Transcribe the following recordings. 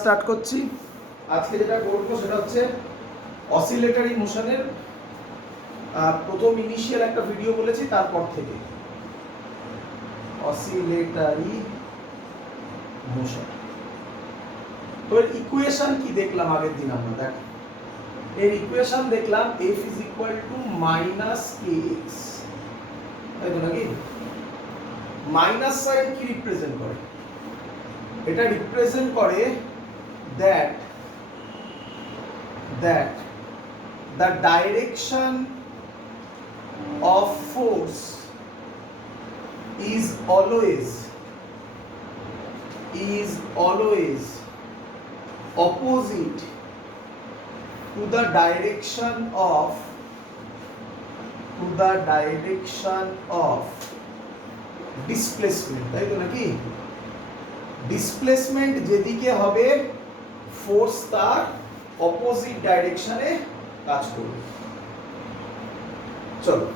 Start করছি। আজকে যেটা করব সেটা হচ্ছে অসিলেটরি মোশনের প্রথম ইনিশিয়াল একটা ভিডিও বলেছি, তারপর থেকে অসিলেটরি মোশন। তো এর ইকুয়েশন কি দেখলাম আগের দিন আমরা? দেখ, এর ইকুয়েশন দেখলাম f is equal to minus kx, তাই তো নাকি? মাইনাস সাইন কি রিপ্রেজেন্ট করে? এটা রিপ্রেজেন্ট করে that the direction of force is always opposite to the direction of displacement, তাই তো নাকি? ডিসপ্লেসমেন্ট যেদিকে হবে ফোর্স তার অপোজিট ডাইরেকশনে কাজ করবে। চলো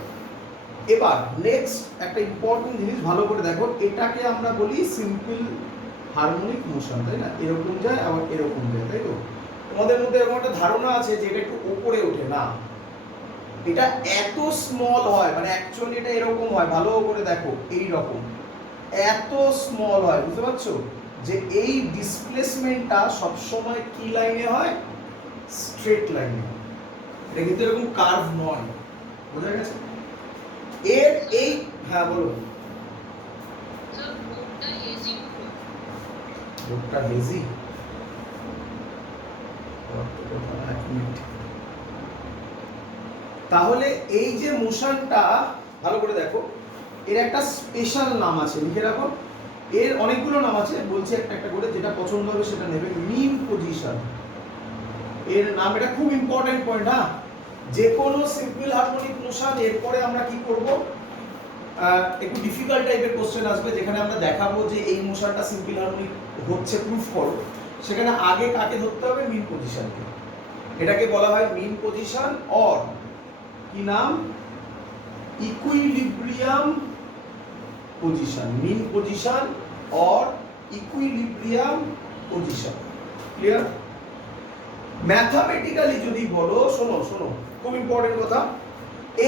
এবার নেক্সট একটা ইম্পর্টেন্ট জিনিস ভালো করে দেখো, এটাকে আমরা বলি সিম্পল হারমোনিক মোশন, তাই না? এরকম যায় আবার এরকম যায়, তাই তো? তোমাদের মধ্যে এরকম একটা ধারণা আছে যে এটা একটু উপরে ওঠে, না, এটা এত স্মল হয়, মানে অ্যাকচুয়ালি এটা এরকম হয়, ভালো করে দেখো, এই রকম এত স্মল হয়, বুঝতে পারছো? যে এই ডিসপ্লেসমেন্টটা সবসময় কি লাইনে হয়? স্ট্রেট লাইনে। এটা কিন্তু এরকম কার্ভ নয়, বোঝা গেছে? এর এই, হ্যাঁ বলো। বোর্ডটা হেজি, তাহলে এই যে মোশনটা ভালো করে দেখো, এর একটা স্পেশাল নাম আছে, লিখে রাখো। এর অনেকগুলো নাম আছে, বলছি একটা একটা করে, যেটা পছন্দ হবে সেটা নেবে। মিন পজিশন এর নাম, এটা খুব ইম্পর্টেন্ট পয়েন্ট। হ্যাঁ, যে কোনো সিম্পল হারমোনিক মোশন এরপরে আমরা কি করব, একটু ডিফিকাল্ট টাইপের কোশ্চেন আসবে, যেখানে আমরা দেখাবো যে এই মোশনটা সিম্পল হারমোনিক হচ্ছে, প্রুফ করো। সেখানে আগে কাকে ধরতে হবে? মিন পজিশনকে। এটাকে বলা হয় মিন পজিশন, অর কি নাম? Equilibrium position. Mean position or equilibrium position. Clear? Mathematically যদি বলো, শোনো শোনো, খুব ইম্পর্টেন্ট কথা,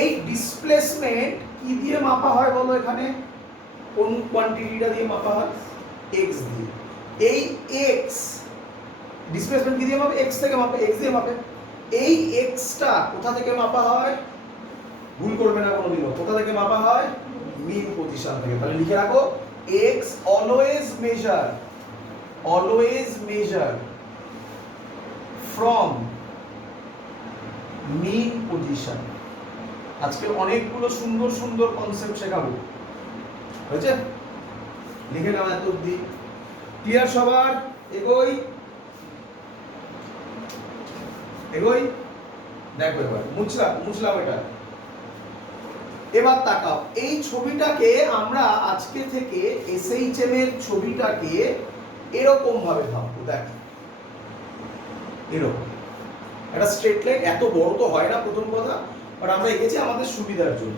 এই ডিসপ্লেসমেন্ট কি দিয়ে মাপা হয় বলো? এখানে কোন কোয়ান্টিটিটা দিয়ে মাপা হয়? x দিয়ে। এই x ডিসপ্লেসমেন্ট কি দিয়ে মাপে? x থেকে মাপে, x দিয়ে মাপে। এই x টা কোথা থেকে মাপা হয়? ভুল করবে না কোনোদিনও, কোথা থেকে মাপা হয়? মিন পজিশন থেকে। তাহলে লিখে রাখো, x always measure from mean position। আজকে অনেকগুলো সুন্দর সুন্দর কনসেপ্ট শেখাবো, হয়েছে? লিখে নাও এত অবধি। ক্লিয়ার সবার? এগোই দেখো, এবার মুছলাম এটা। এবার তাকাও, এই ছবিটাকে আমরা আজকে থেকে এসএইচএম এর ছবিটাকে এরকম ভাবে ভাববো। দেখো এরকম একটা স্ট্রেট লাইন, এত বড় তো হয় না প্রথম কথা, বাট আমরা এঁকেছি আমাদের সুবিধার জন্য।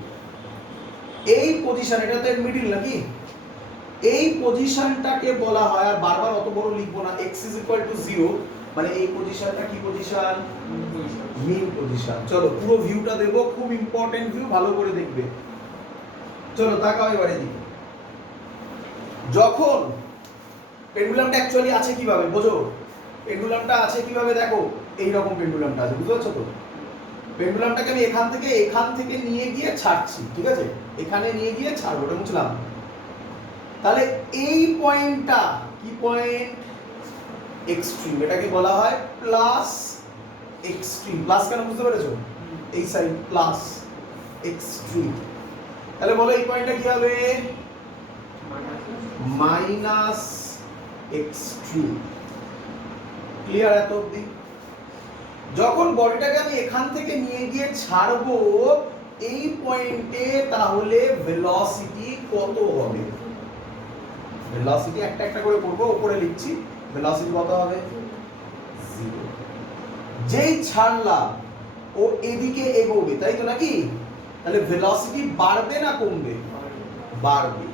এই পজিশন, এটা তো মিডল নাকি? এই পজিশনটাকে বলা হয়, আর বারবার অত বড় লিখবো না, x is equal to 0, মানে এই পজিশনটা কি পজিশন? Mean position. চলো পুরো ভিউটা দেবো, খুব ইম্পর্টেন্ট ভিউ, ভালো করে দেখবে। চলো তাকাও এবারে দিকে। যখন পেন্ডুলামটা অ্যাকচুয়ালি আছে কিভাবে বোঝো? পেন্ডুলামটা আছে কিভাবে দেখো, এই রকম পেন্ডুলামটা আছে, বুঝতে পারছো তো? পেন্ডুলামটাকে আমি এখান থেকে নিয়ে গিয়ে ছাড়ছি, ঠিক আছে? এখানে নিয়ে গিয়ে ছাড়বো, এটা বুঝলাম। তাহলে এই পয়েন্টটা কি পয়েন্ট? এক্সট্রিম। এটাকে বলা হয় প্লাস এক্সট্রিম। প্লাস কেন বুঝতে পেরেছো? এই সাইড প্লাস এক্সট্রিম। তাহলে বলো এই পয়েন্টটা কি হবে? Minus extreme. ক্লিয়ার এত অবধি? যখন বডিটাকে আমি এখান থেকে নিয়ে গিয়ে ছাড়বো এই পয়েন্টে, তাহলে ভেলোসিটি কত হবে? ভেলোসিটি একটা একটা করে করবো, উপরে লিখছি। ভেলোসিটি কত হবে? 0। যেই ছাড়লাম ও এদিকে এগোবে, তাই তো নাকি? তাহলে ভেলোসিটি বাড়বে না কমবে? বাড়বে।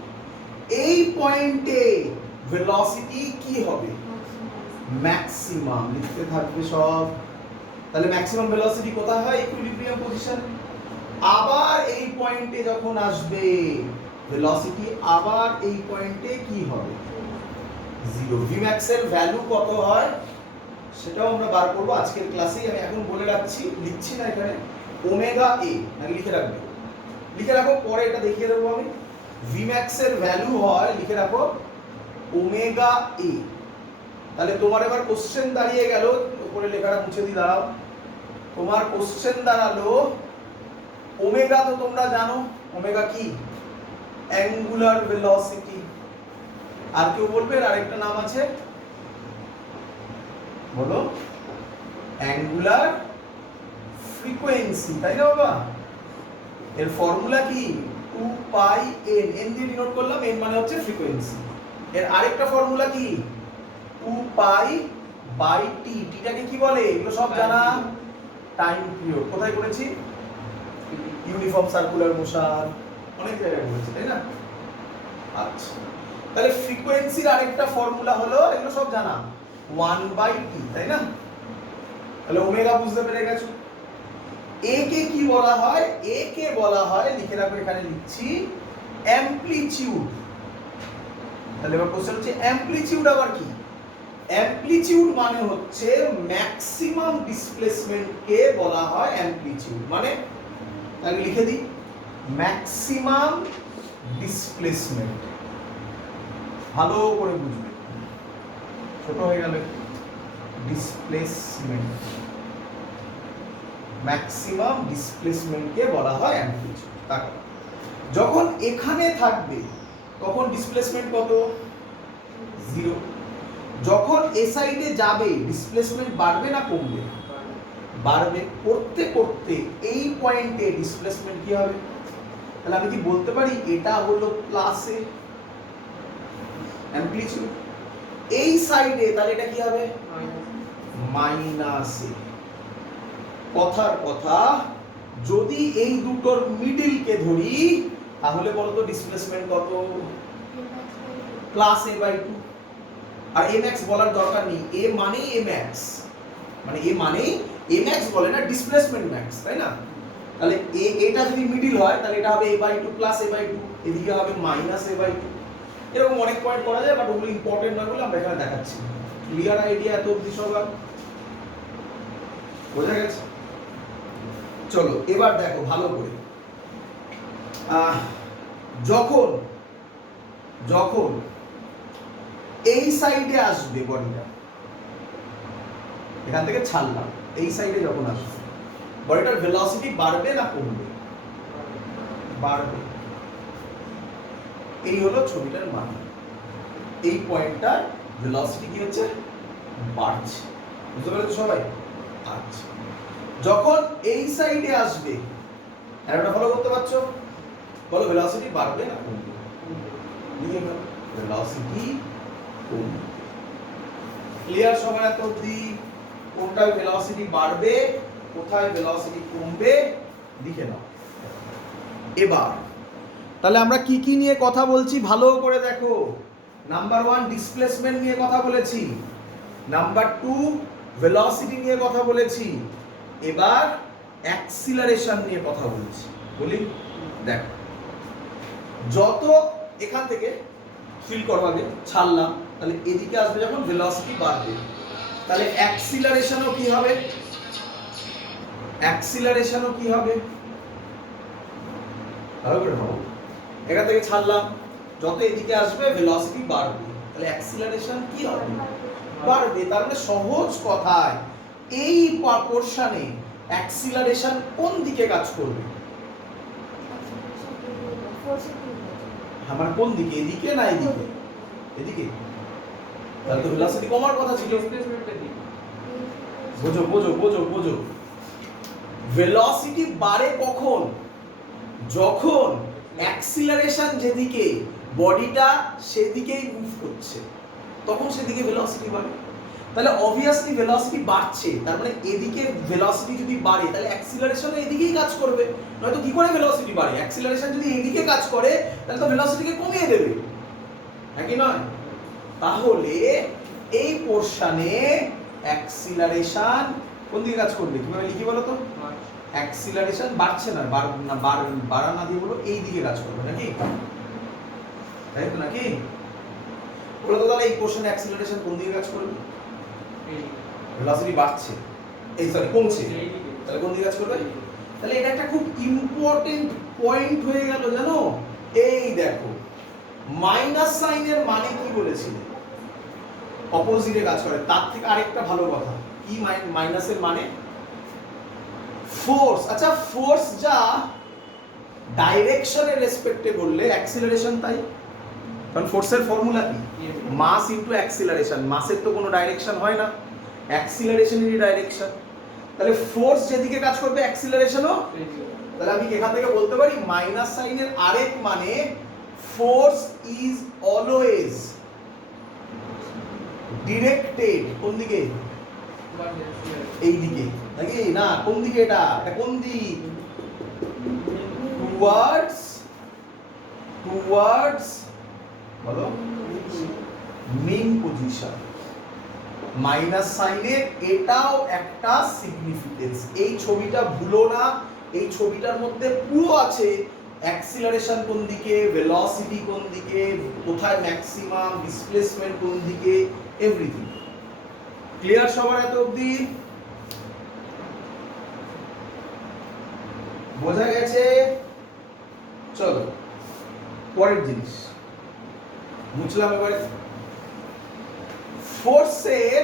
এই পয়েন্টে ভেলোসিটি কি হবে? ম্যাক্সিমাম লিখতে থাকবে সব। তাহলে ম্যাক্সিমাম ভেলোসিটি কোথায় হয়? Equilibrium position. আবার এই পয়েন্টে যখন আসবে ভেলোসিটি আবার এই পয়েন্টে কি হবে? জিরো। Vmax এর ভ্যালু কত হয় সেটাও আমরা বার করব আজকের ক্লাসেই। আমি এখন বলে রাখছি, লিখছি না এখানে, ওমেগা এ, নাকি লিখে রাখবে? লিখে রাখো, পরে এটা দেখিয়ে দেবো আমি। Vmax এর ভ্যালু হয়, লিখে রাখো, ওমেগা এ। তাহলে তোমার এবার কোশ্চেন দাঁড়িয়ে গেল, উপরে লেখাটা মুছে দিয়ে দাও। তোমার কোশ্চেন দাঁড়ালো, ওমেগা তো তোমরা জানো, ওমেগা কি? Angular velocity. আর কেউ বলবে আরেকটা নাম আছে, বলো? অ্যাঙ্গুলার ফ্রিকোয়েন্সি, তাই না বাবা? এর ফর্মুলা কি? 2 পাই n, n দিয়ে ডিনোট করলাম, n মানে হচ্ছে ফ্রিকোয়েন্সি। এর আরেকটা ফর্মুলা কি? 2 পাই বাই t, টিটাকে কি বলে? এগুলো সব জানা, টাইম পিরিয়ড। কোথায় করেছি? ইউনিফর্ম সার্কুলার মোশন, অনেক জায়গায় বলেছি, তাই না? আচ্ছা, তাহলে ফ্রিকোয়েন্সির আরেকটা ফর্মুলা হলো, এগুলো সব জানা, 1/t, তাই না? তাহলে ওমেগা বুঝতে পেরে গেছো। এ কে কি বলা হয়? এ কে বলা হয়, লিখে রাখো, এখানে লিখছি, অ্যামপ্লিটিউড। তাহলে এবার কোশ্চেন হচ্ছে অ্যামপ্লিটিউড আবার কি? অ্যামপ্লিটিউড মানে হচ্ছে ম্যাক্সিমাম ডিসপ্লেসমেন্ট কে বলা হয় অ্যামপ্লিটিউড। মানে তাহলে লিখে দিই, ম্যাক্সিমাম ডিসপ্লেসমেন্ট। ভালো করে বুঝবে, ছোট হয়ে গেল, ডিসপ্লেসমেন্ট, ম্যাক্সিমাম ডিসপ্লেসমেন্টকে বলা হয় অ্যামপ্লিটিউড। দেখো, যখন এখানে থাকবে তখন ডিসপ্লেসমেন্ট কত? 0। যখন এ সাইডে যাবে ডিসপ্লেসমেন্ট বাড়বে না কমবে? বাড়বে। করতে করতে এই পয়েন্টে ডিসপ্লেসমেন্ট কি হবে? তাহলে আমি কি বলতে পারি এটা হলো প্লাসে অ্যামপ্লিটিউড, এই সাইডে তাহলে এটা কি হবে? মাইনাসে। কথার কথা, যদি এই দুটোর মিডলকে ধরি তাহলে বলতো ডিসপ্লেসমেন্ট কত? Plus a/2। আর mx বলার দরকার নেই, a মানেই mx, মানে a মানেই mx বলে না, ডিসপ্লেসমেন্ট ম্যাক্স, তাই না? তাহলে এটা যদি মিডল হয় তাহলে এটা হবে a/2 প্লাস a/2, এদিকে হবে মাইনাস a/2। এরকম অনেক পয়েন্ট করা যায়, বাট ওগুলো ইম্পর্টেন্ট নয় বলে আমরা এখানে দেখাচ্ছি। ক্লিয়ার আইডিয়া এত অবধি সবার? বোঝা গেছে? চলো এবার দেখো ভালো করে, যখন যখন এই সাইডে আসবে বডিটা, এখান থেকে ছাড়লাম, এই সাইডে যখন আসবে বডিটার ভেলোসিটি বাড়বে না কমবে? বাড়বে। এই হলো ছবিটার মানে, এই পয়েন্টটার ভেলোসিটি কি হচ্ছে? বাড়ছে। বুঝতে পেরেছো সবাই? আচ্ছা, যখন এই সাইডে আসবে, এটা ফলো করতে পারছো? বলো ভেলোসিটি বাড়বে না কমবে? লিখে নাও, ভেলোসিটি কমবে। ক্লিয়ার সবার এত অবধি? কোনটায় ভেলোসিটি বাড়বে, কোথায় ভেলোসিটি কমবে, লিখে নাও। এবার তাহলে আমরা কি কি নিয়ে কথা বলছি ভালো করে দেখো। নাম্বার 1 ডিসপ্লেসমেন্ট নিয়ে কথা বলেছি, নাম্বার 2 ভেলোসিটি নিয়ে কথা বলেছি, এবার অ্যাক্সিলারেশন নিয়ে কথা বলছি। বলি দেখো, যত এখান থেকে ফিল করো, আগে ছাড়লাম, তাহলে এদিকে আসবে যখন ভেলোসিটি বাড়বে, তাহলে অ্যাক্সিলারেশনও কি হবে? অ্যাক্সিলারেশনও কি হবে? ভালো করে ভাবো, এখান থেকে ছাড়লাম, যত এদিকে আসবে ভেলোসিটি বাড়বে, তাহলে অ্যাক্সিলারেশন কি হবে? বাড়বে। তার মানে সহজ কথায় এই পোরশনে অ্যাক্সিলারেশন কোন দিকে কাজ করবে? আমার কোন দিকে? এদিকে না এদিকে? এদিকে। তাহলে তো ভেলোসিটি কমার কথা ছিল। বোঝো বোঝো বোঝো বোঝো, ভেলোসিটি বাড়ে কখন? যখন অ্যাক্সিলারেশন যেদিকে, বডিটা সেদিকেই মুভ করছে, তখন সেদিকে ভেলোসিটি বাড়ে। তাহলে অবভিয়াসলি ভেলোসিটি বাড়ছে, তার মানে এদিকে ভেলোসিটি যদি বাড়ে তাহলে অ্যাক্সিলারেশনও এদিকেই কাজ করবে, নয়তো কি করে ভেলোসিটি বাড়ে? অ্যাক্সিলারেশন যদি এদিকে কাজ করে তাহলে তো ভেলোসিটিকে কমিয়ে দেবে, হ্যাঁ কি নয়? তাহলে এই পোরশনে অ্যাক্সিলারেশন কোন দিকে কাজ করবে, কিভাবে লিখি বলো তো? অ্যাক্সিলারেশন বাড়ছে না, বাড়া না দিয়ে বলো এই দিকে কাজ করবে নাকি, তাই তো নাকি? বলো তো তাহলে এই পোরশনে অ্যাক্সিলারেশন কোন দিকে কাজ করবে? ভেলোসিটি বাড়ছে, এই সরি কমছে, তাহলে কোন দিকে কাজ করবে? তাহলে এটা একটা খুব ইম্পর্টেন্ট পয়েন্ট হয়ে গেল জানো। এই দেখো মাইনাস সাইনের মানে কি বলেছিলে, অপোজিটে কাজ করে। তার থেকে আরেকটা ভালো কথা কি, মাইনাসের মানে ফোর্স। আচ্ছা ফোর্স যা ডাইরেকশনের রেসপেক্টে বললে অ্যাক্সিলারেশন তাই, কারণ ফোর্সের ফর্মুলা কি, মাস ইনটু অ্যাক্সিলারেশন। মাসের তো কোনো ডাইরেকশন হয় না, অ্যাক্সিলারেশনেরই ডাইরেকশন। তাহলে ফোর্স যেদিকে কাজ করবে অ্যাক্সিলারেশনও, তাহলে আমি এখান থেকে বলতে পারি মাইনাস সাইনের আরেক মানে ফোর্স ইজ অলওয়েজ ডিরেক্টেড কোন দিকে, এই দিকে নাকি না, কোন দিকে, এটা এটা কোন দিক, টুয়ার্ডস বলো মেইন পজিশন। মাইনাস সাইনের এটাও একটা সিগনিফিকেন্স, এই ছবিটা ভুলো না, এই ছবিটার মধ্যে পুরো আছে অ্যাক্সিলারেশন কোন দিকে, ভেলোসিটি কোন দিকে, কোথায় ম্যাক্সিমাম, ডিসপ্লেসমেন্ট কোন দিকে, এভরিথিং। ক্লিয়ার সবার এত অবধি? বোঝা গেছে? চলো পরের জিনিস বুঝলাম। এবারে ফোর্সের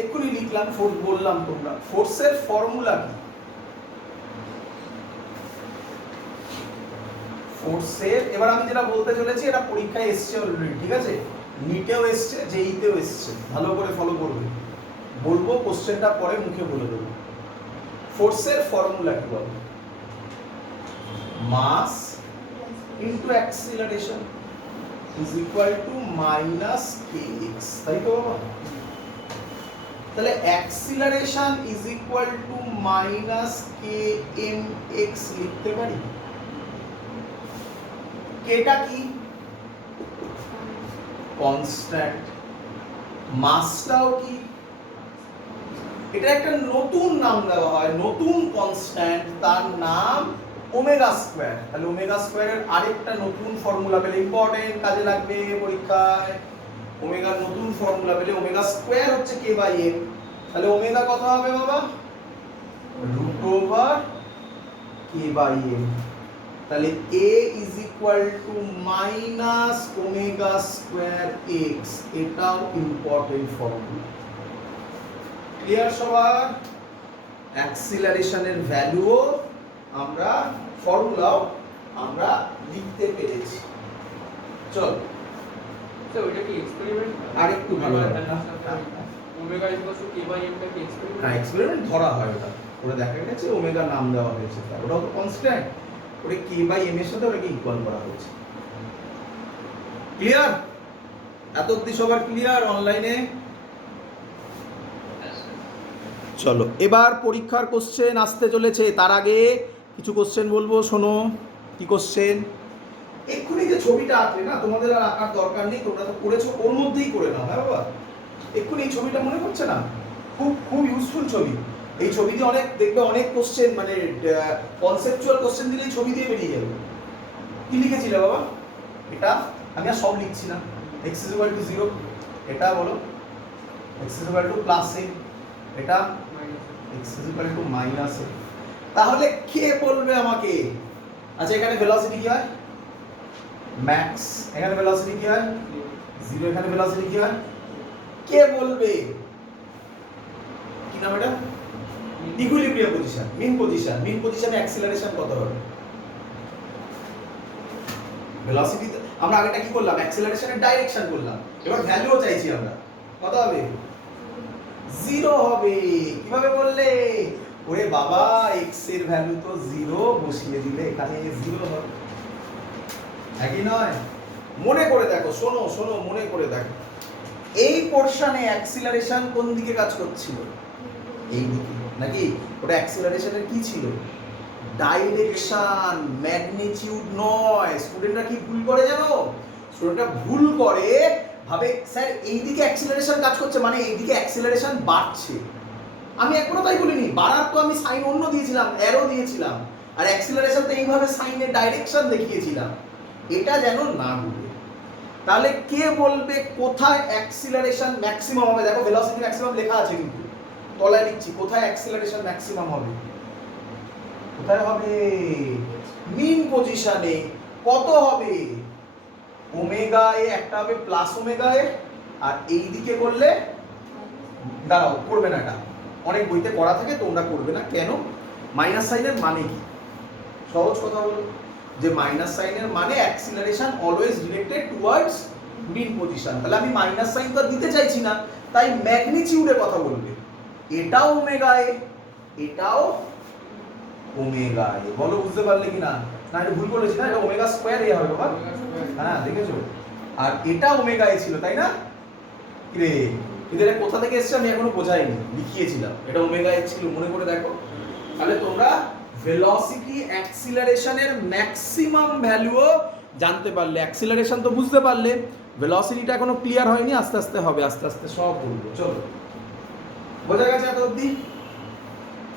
এক্ষুনি লিখলাম, ফোর্স বললাম তোমরা, ফোর্সের ফর্মুলা কি? ফোর্সের এবার আমি যেটা বলতে চলেছি এটা পরীক্ষায় এসছে অলরেডি, ঠিক আছে? নিটেও এসছে, জেইতেও এসছে, ভালো করে ফলো করবে। বলবো কোশ্চেনটা পরে মুখে বলে দেবো। ফোর্সের ফর্মুলা কি বলো? Mass into acceleration is equal to minus kx, তাই তো? তাহলে acceleration is equal to minus kmx লিখতে পারি। কেটা কি? কনস্ট্যান্ট। মাসটাও কি? এটা একটা নতুন নাম দেওয়া হয়, নতুন কনস্ট্যান্ট, তার নাম ওমেগা স্কয়ার। তাহলে ওমেগা স্কয়ারের আরেকটা নতুন ফর্মুলা পেলে, ইম্পর্টেন্ট, কাজে লাগবে পরীক্ষায়। ওমেগার নতুন ফর্মুলা পেলে, ওমেগা স্কয়ার হচ্ছে k বাই m। তাহলে ওমেগা কত হবে বাবা? Root over k by m। তাহলে a is equal to minus omega square x, এটাও ইম্পর্টেন্ট ফর্মুলা। ক্লিয়ার সবার? অ্যাক্সিলারেশনের ভ্যালুও আমরা, ফর্মুলাও আমরা লিখতে পেরেছি। চল তো ওইটা কি এক্সপেরিমেন্ট? আরেকটু ভালো হবে। Omega equals to k by m টা কি এক্সপেরিমেন্ট? না, এক্সপেরিমেন্ট ধরা হয় ওটা, ওটা দেখা গেছে ওমেগা নাম দেওয়া হয়েছে, ওটাও তো কনস্ট্যান্ট, ওটা k বাই m এর সাথে ওটাকে ইকুয়াল করা হয়েছে। ক্লিয়ার? এত অবধি সবার ক্লিয়ার অনলাইনে? চলো এবার পরীক্ষার কোশ্চেন আসতে চলেছে, তার আগে কিছু কোশ্চেন বলবো, শোনো। কি কোশ্চেন? এক্ষুনি যে ছবিটা আঁকলে না, তোমাদের আর আঁকার দরকার নেই, তোমরা তো করেছো, ওর মধ্যেই করে নাও। হ্যাঁ বাবা, এক্ষুনি এই ছবিটা মনে পড়ছে না? খুব খুব ইউজফুল ছবি। এই ছবি দিয়ে অনেক দেখবে, অনেক কোশ্চেন মানে কনসেপচুয়াল কোশ্চেন দিলেই ছবি দিয়ে বেরিয়ে যাবে। কি লিখেছিলে বাবা? এটা আমি আর সব লিখছি না। x = 0, এটা বলো x = +a, এটা x = -a। তাহলে কে বলবে আমাকে? আচ্ছা এখানে ভেলোসিটি কি হয়? ম্যাক্স। এখানে ভেলোসিটি কি হয়? 0। এখানে ভেলোসিটি কি হয়? কে বলবে? কি নাম এটা? Equilibrium position, mean position. মিন পজিশনে অ্যাক্সিলারেশন কত হবে? ভেলোসিটি আমরা আগেটা কি করলাম? অ্যাক্সিলারেশনের ডাইরেকশন করলাম, এবার ভ্যালুও চাইছি আমরা। কত হবে? 0 হবে। কিভাবে বললে? ওরে বাবা, x এর ভ্যালু তো 0, বসিয়ে দিলে এখানে 0 হবে। একই নয়? মনে করে দেখো, শোনো শোনো, মনে করে দেখো, এই পোরশনে অ্যাক্সিলারেশন কোন দিকে কাজ করছিল? এই দিকে নাকি? ওটা অ্যাক্সিলারেশনের কি ছিল? ডাইরেকশন, ম্যাগনিটিউড নয়। স্টুডেন্টরা কি ভুল করে জানো? স্টুডেন্টরা ভুল করে ভাবে স্যার এইদিকে অ্যাক্সিলারেশন কাজ করছে মানে এইদিকে অ্যাক্সিলারেশন বাড়ছে। আমি একবারও তাই বলিনি, বাড়ার তো আমি সাইন অন্য দিয়েছিলাম, অ্যারো দিয়েছিলাম, আর অ্যাক্সিলারেশন তো এইভাবে সাইনের ডাইরেকশন দেখিয়েছিলাম। এটা যেন না ভুলে। তাহলে কে বলবে কোথায় অ্যাক্সিলারেশন ম্যাক্সিমাম হবে? দেখো ভেলোসিটি ম্যাক্সিমাম লেখা আছে কিন্তু তলায় লিখছি, কোথায় অ্যাক্সিলারেশন ম্যাক্সিমাম হবে? কোথায় হবে? মিন পজিশনে। কত হবে? ওমেগা এ একটা হবে প্লাস ওমেগা এ, আর এই দিকে করলে দাঁড়াও করবে না, এটা অনেক বইতে পড়া থাকে, তোমরা করবে না কেন? মাইনাস সাইনের মানে কি? সহজ কথা হলো যে মাইনাস সাইনের মানে অ্যাক্সিলারেশন অলওয়েজ ডিরেক্টেড টুয়ার্ডস মিন পজিশন। তাহলে আমি মাইনাস সাইন তো দিতে চাইছি না, তাই ম্যাগনিটিউডের কথা বলবে। এটাও ওমেগা এ, এটাও ওমেগা এ। বলো বুঝতে পারলে কি না? না এটা ভুল বলেছি না? এটা ওমেগা স্কয়ার এ হবে বাবা। হ্যাঁ দেখেছো? আর এটা ওমেগা এ ছিল তাই না? কি রে, এদের কোথা থেকে এসেছে আমি এখনো বোঝাইনি, লিখিয়েছিলাম এটা ওমেগা এ ছিল, মনে করে দেখো। তাহলে তোমরা ভেলোসিটি অ্যাক্সিলারেশনের ম্যাক্সিমাম ভ্যালুও জানতে পারলে, অ্যাক্সিলারেশন তো বুঝতে পারলে, ভেলোসিটিটা এখনো ক্লিয়ার হয়নি, আস্তে আস্তে হবে, আস্তে আস্তে সব বলবো। চলো বোঝা গেছে এত অবধি?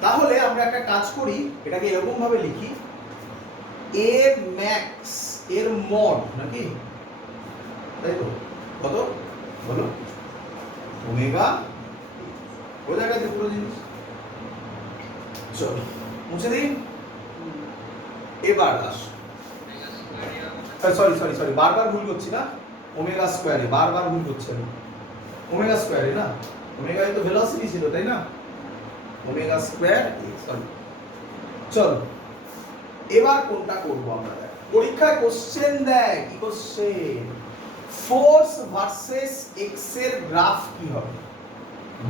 তাহলে আমরা একটা কাজ করি, এটাকে এরকম ভাবে লিখি, এ ম্যাক্স এর মড নাকি, তাই তো? কত বলো? ওমেগা। বোঝা গেছে পুরো জিনিস? চলো মুছে দিই। এবার আস, সরি সরি সরি, বারবার ভুল করছি না, ওমেগা স্কয়ারে বারবার ভুল করছি আমি। ওমেগা স্কয়ারে না, ওমেগা তো ভেলোসিটি ছিল তাই না? Omega square sorry. চল এবার কোনটা করব আমরা? পরীক্ষায় কোশ্চেন দেয়, কি কোশ্চেন? ফোর্স ভার্সেস এক্স এর গ্রাফ কি হবে?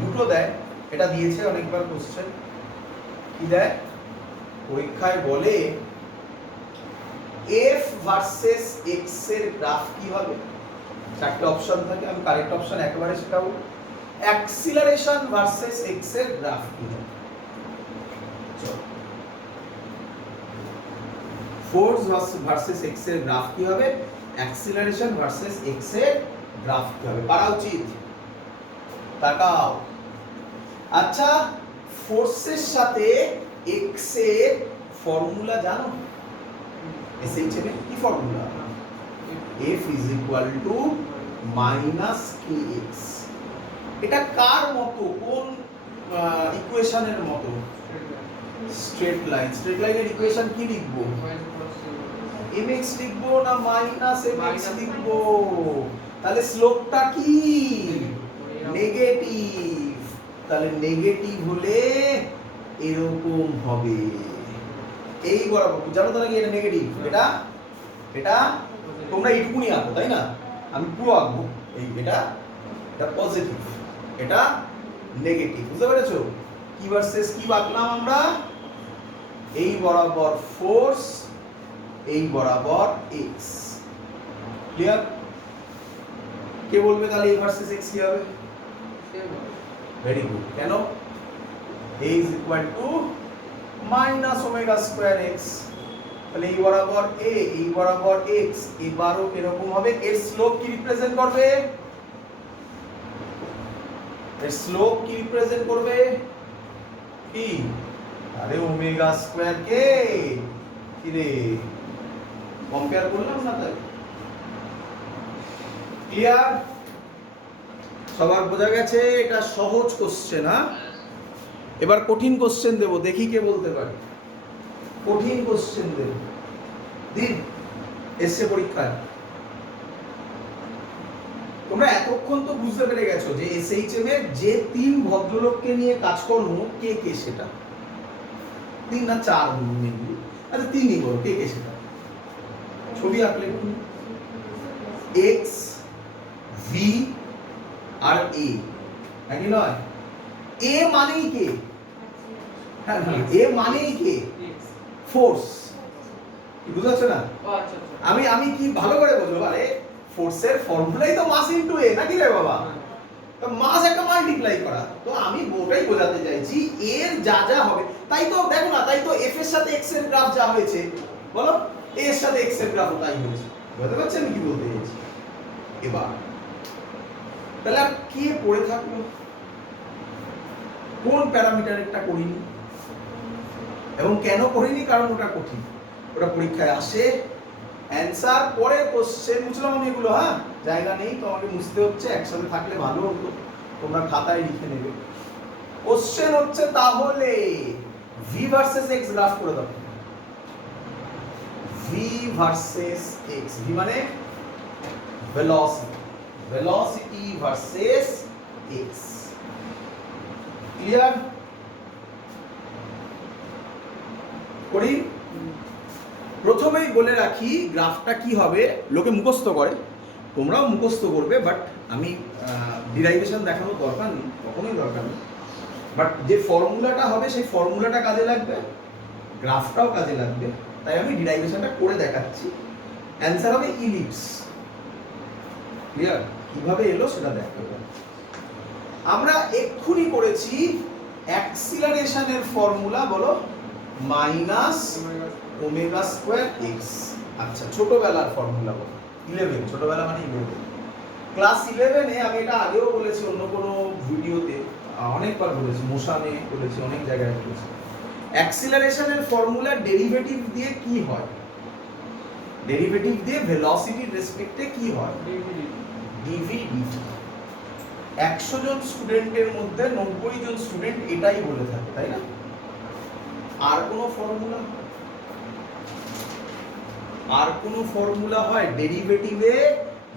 দুটো দেয়, এটা দিয়েছে অনেকবার কোশ্চেন। কি দেয় পরীক্ষায়? বলে এফ ভার্সেস এক্স এর গ্রাফ কি হবে? চারটে অপশন থাকে, আমি কারেক্ট অপশন একেবারে শেখাবো। অ্যাক্সিলারেশন ভার্সেস এক্স এর গ্রাফ কি হবে? চলো, ফোর্স ভার্সেস এক্স এর গ্রাফ কি হবে, অ্যাক্সিলারেশন ভার্সেস এক্স এর গ্রাফ কি হবে? পারা উচিত। তাকাও। আচ্ছা, ফোর্সের সাথে এক্স এর ফর্মুলা জানো? এসএইচএম এর কি formula? F is equal to minus kx। এটা কার মতো, কোন ইকুয়েশনের মতো? Straight line. স্ট্রেট লাইনের ইকুয়েশন কি লিখবো? mx লিখবো না মাইনাস mx লিখবো? তাহলে স্লোপটা কি? নেগেটিভ। তাহলে নেগেটিভ হলে এরকম হবে, এই বরাবর। জানো তো নাকি এটা নেগেটিভ? এটা এটা তোমরা এইটুকুনি আঁকো তাই না, আমি পুরো আঁকবো। এই এটা পজিটিভ, এটা নেগেটিভ। বুঝতে পেরেছো? কি ভার্সেস কি আঁকলাম আমরা? এই বরাবর ফোর্স, এই বরাবর এক্স। ক্লিয়ার? কে বলবে তাহলে এই ভার্সেস এক্স কি হবে? Very good. কেন? a is equal to minus omega square x। তাহলে এই বরাবর a, এই বরাবর x, এবারও এরকম হবে। এর স্লোপ কি রিপ্রেজেন্ট করবে? এর স্লোপ কি রিপ্রেজেন্ট করবে? কি? আরে ওমেগা স্কয়ার কে কি রে, কম্পেয়ার করলাম না তাই? ক্লিয়ার? সবার বোঝা গেছে? এটা সহজ কোশ্চেন। হ্যাঁ, এবার কঠিন কোশ্চেন দেব, দেখি কে বলতে পারে। কঠিন কোশ্চেন দেব, দিন এসছে পরীক্ষায়। তোমরা এতক্ষণ তো বুঝতে পেরে গেছো যে এসএইচএম এর যে তিন ভদ্রলোককে নিয়ে কাজকর্ম, কে কে সেটা? তিন না চার মেনলি, আচ্ছা তিনই বলো, কে কে সেটা? ছবি আঁকলে এক্স, ভি আর এ, নাকি নয়? এ মানেই কে? হ্যাঁ এ মানেই কে? ফোর্স। বুঝতে পারছো না? আমি আমি কি ভালো করে বলবো? আরে ফোর্সের ফর্মুলাই তো মাস ইনটু এ, নাকি রে বাবা? তো মাস একটা মাল্টিপ্লাই করা, তো আমি ওটাই বোঝাতে চাইছি এর যা যা হবে। তাই তো দেখো না, তাই তো এফ এর সাথে এক্স এর গ্রাফ যা হয়েছে, বলো এ এর সাথে এক্স এর গ্রাফ তাই হয়েছে। বুঝতে পারছেন আমি কি বলতে চাইছি? এবার তাহলে আর কে পড়ে থাকলো? কোন প্যারামিটারেরটা করিনি? এবং কেন করিনি? কারণ ওটা কঠিন, ওটা পরীক্ষায় আসে। অ্যান্সার পরে কোশ্চেন বুঝলাম আমি এগুলো, হ্যাঁ জায়গা নেই তো আমাকে বুঝতে হচ্ছে, একসাথে থাকলে ভালো হতো, তোমরা খাতায় লিখে নেবে। কোশ্চেন হচ্ছে তাহলে ভি ভার্সেস এক্স গ্রাফ করে দাও। ভি ভার্সেস এক্স, ভি মানে velocity, velocity versus x. Clear? করি। প্রথমেই বলে রাখি গ্রাফটা কি হবে, লোকে মুখস্থ করে, তোমরাও মুখস্থ করবে, বাট আমি ডিরাইভেশন দেখানোর দরকার নেই, কখনোই দরকার নেই। বাট যে ফর্মুলাটা হবে সেই ফর্মুলাটা কাজে লাগবে, গ্রাফটাও কাজে লাগবে, তাই আমি ডিরাইভেশনটা করে দেখাচ্ছি। অ্যান্সার হবে ইলিপস। ক্লিয়ার? কিভাবে এলো সেটা দেখতে হবে। আমরা এক্ষুনি করেছি অ্যাক্সিলারেশনের ফর্মুলা, বলো, মাইনাস ওমেগা স্কোয়ার এক্স। আচ্ছা, ছোটবেলার ফর্মুলা বলো, 11, ছোটবেলা মানে 11, ক্লাস 11-এ। আমি এটা আগেও বলেছি অন্য কোনো ভিডিওতে, অনেকবার বলেছি, মোশানে বলেছি, অনেক জায়গায় বলেছি। অ্যাক্সিলারেশনের ফর্মুলা ডেরিভেটিভ দিয়ে কি হয়? ডেরিভেটিভ দিয়ে ভেলোসিটির রেসপেক্টে কি হয়? DV DT. 100 জন স্টুডেন্টের মধ্যে 90 জন স্টুডেন্ট এটাই বলে থাকে, তাই না? আর কোনো ফর্মুলা, আর কোনো ফর্মুলা হয় ডেরিভেটিভে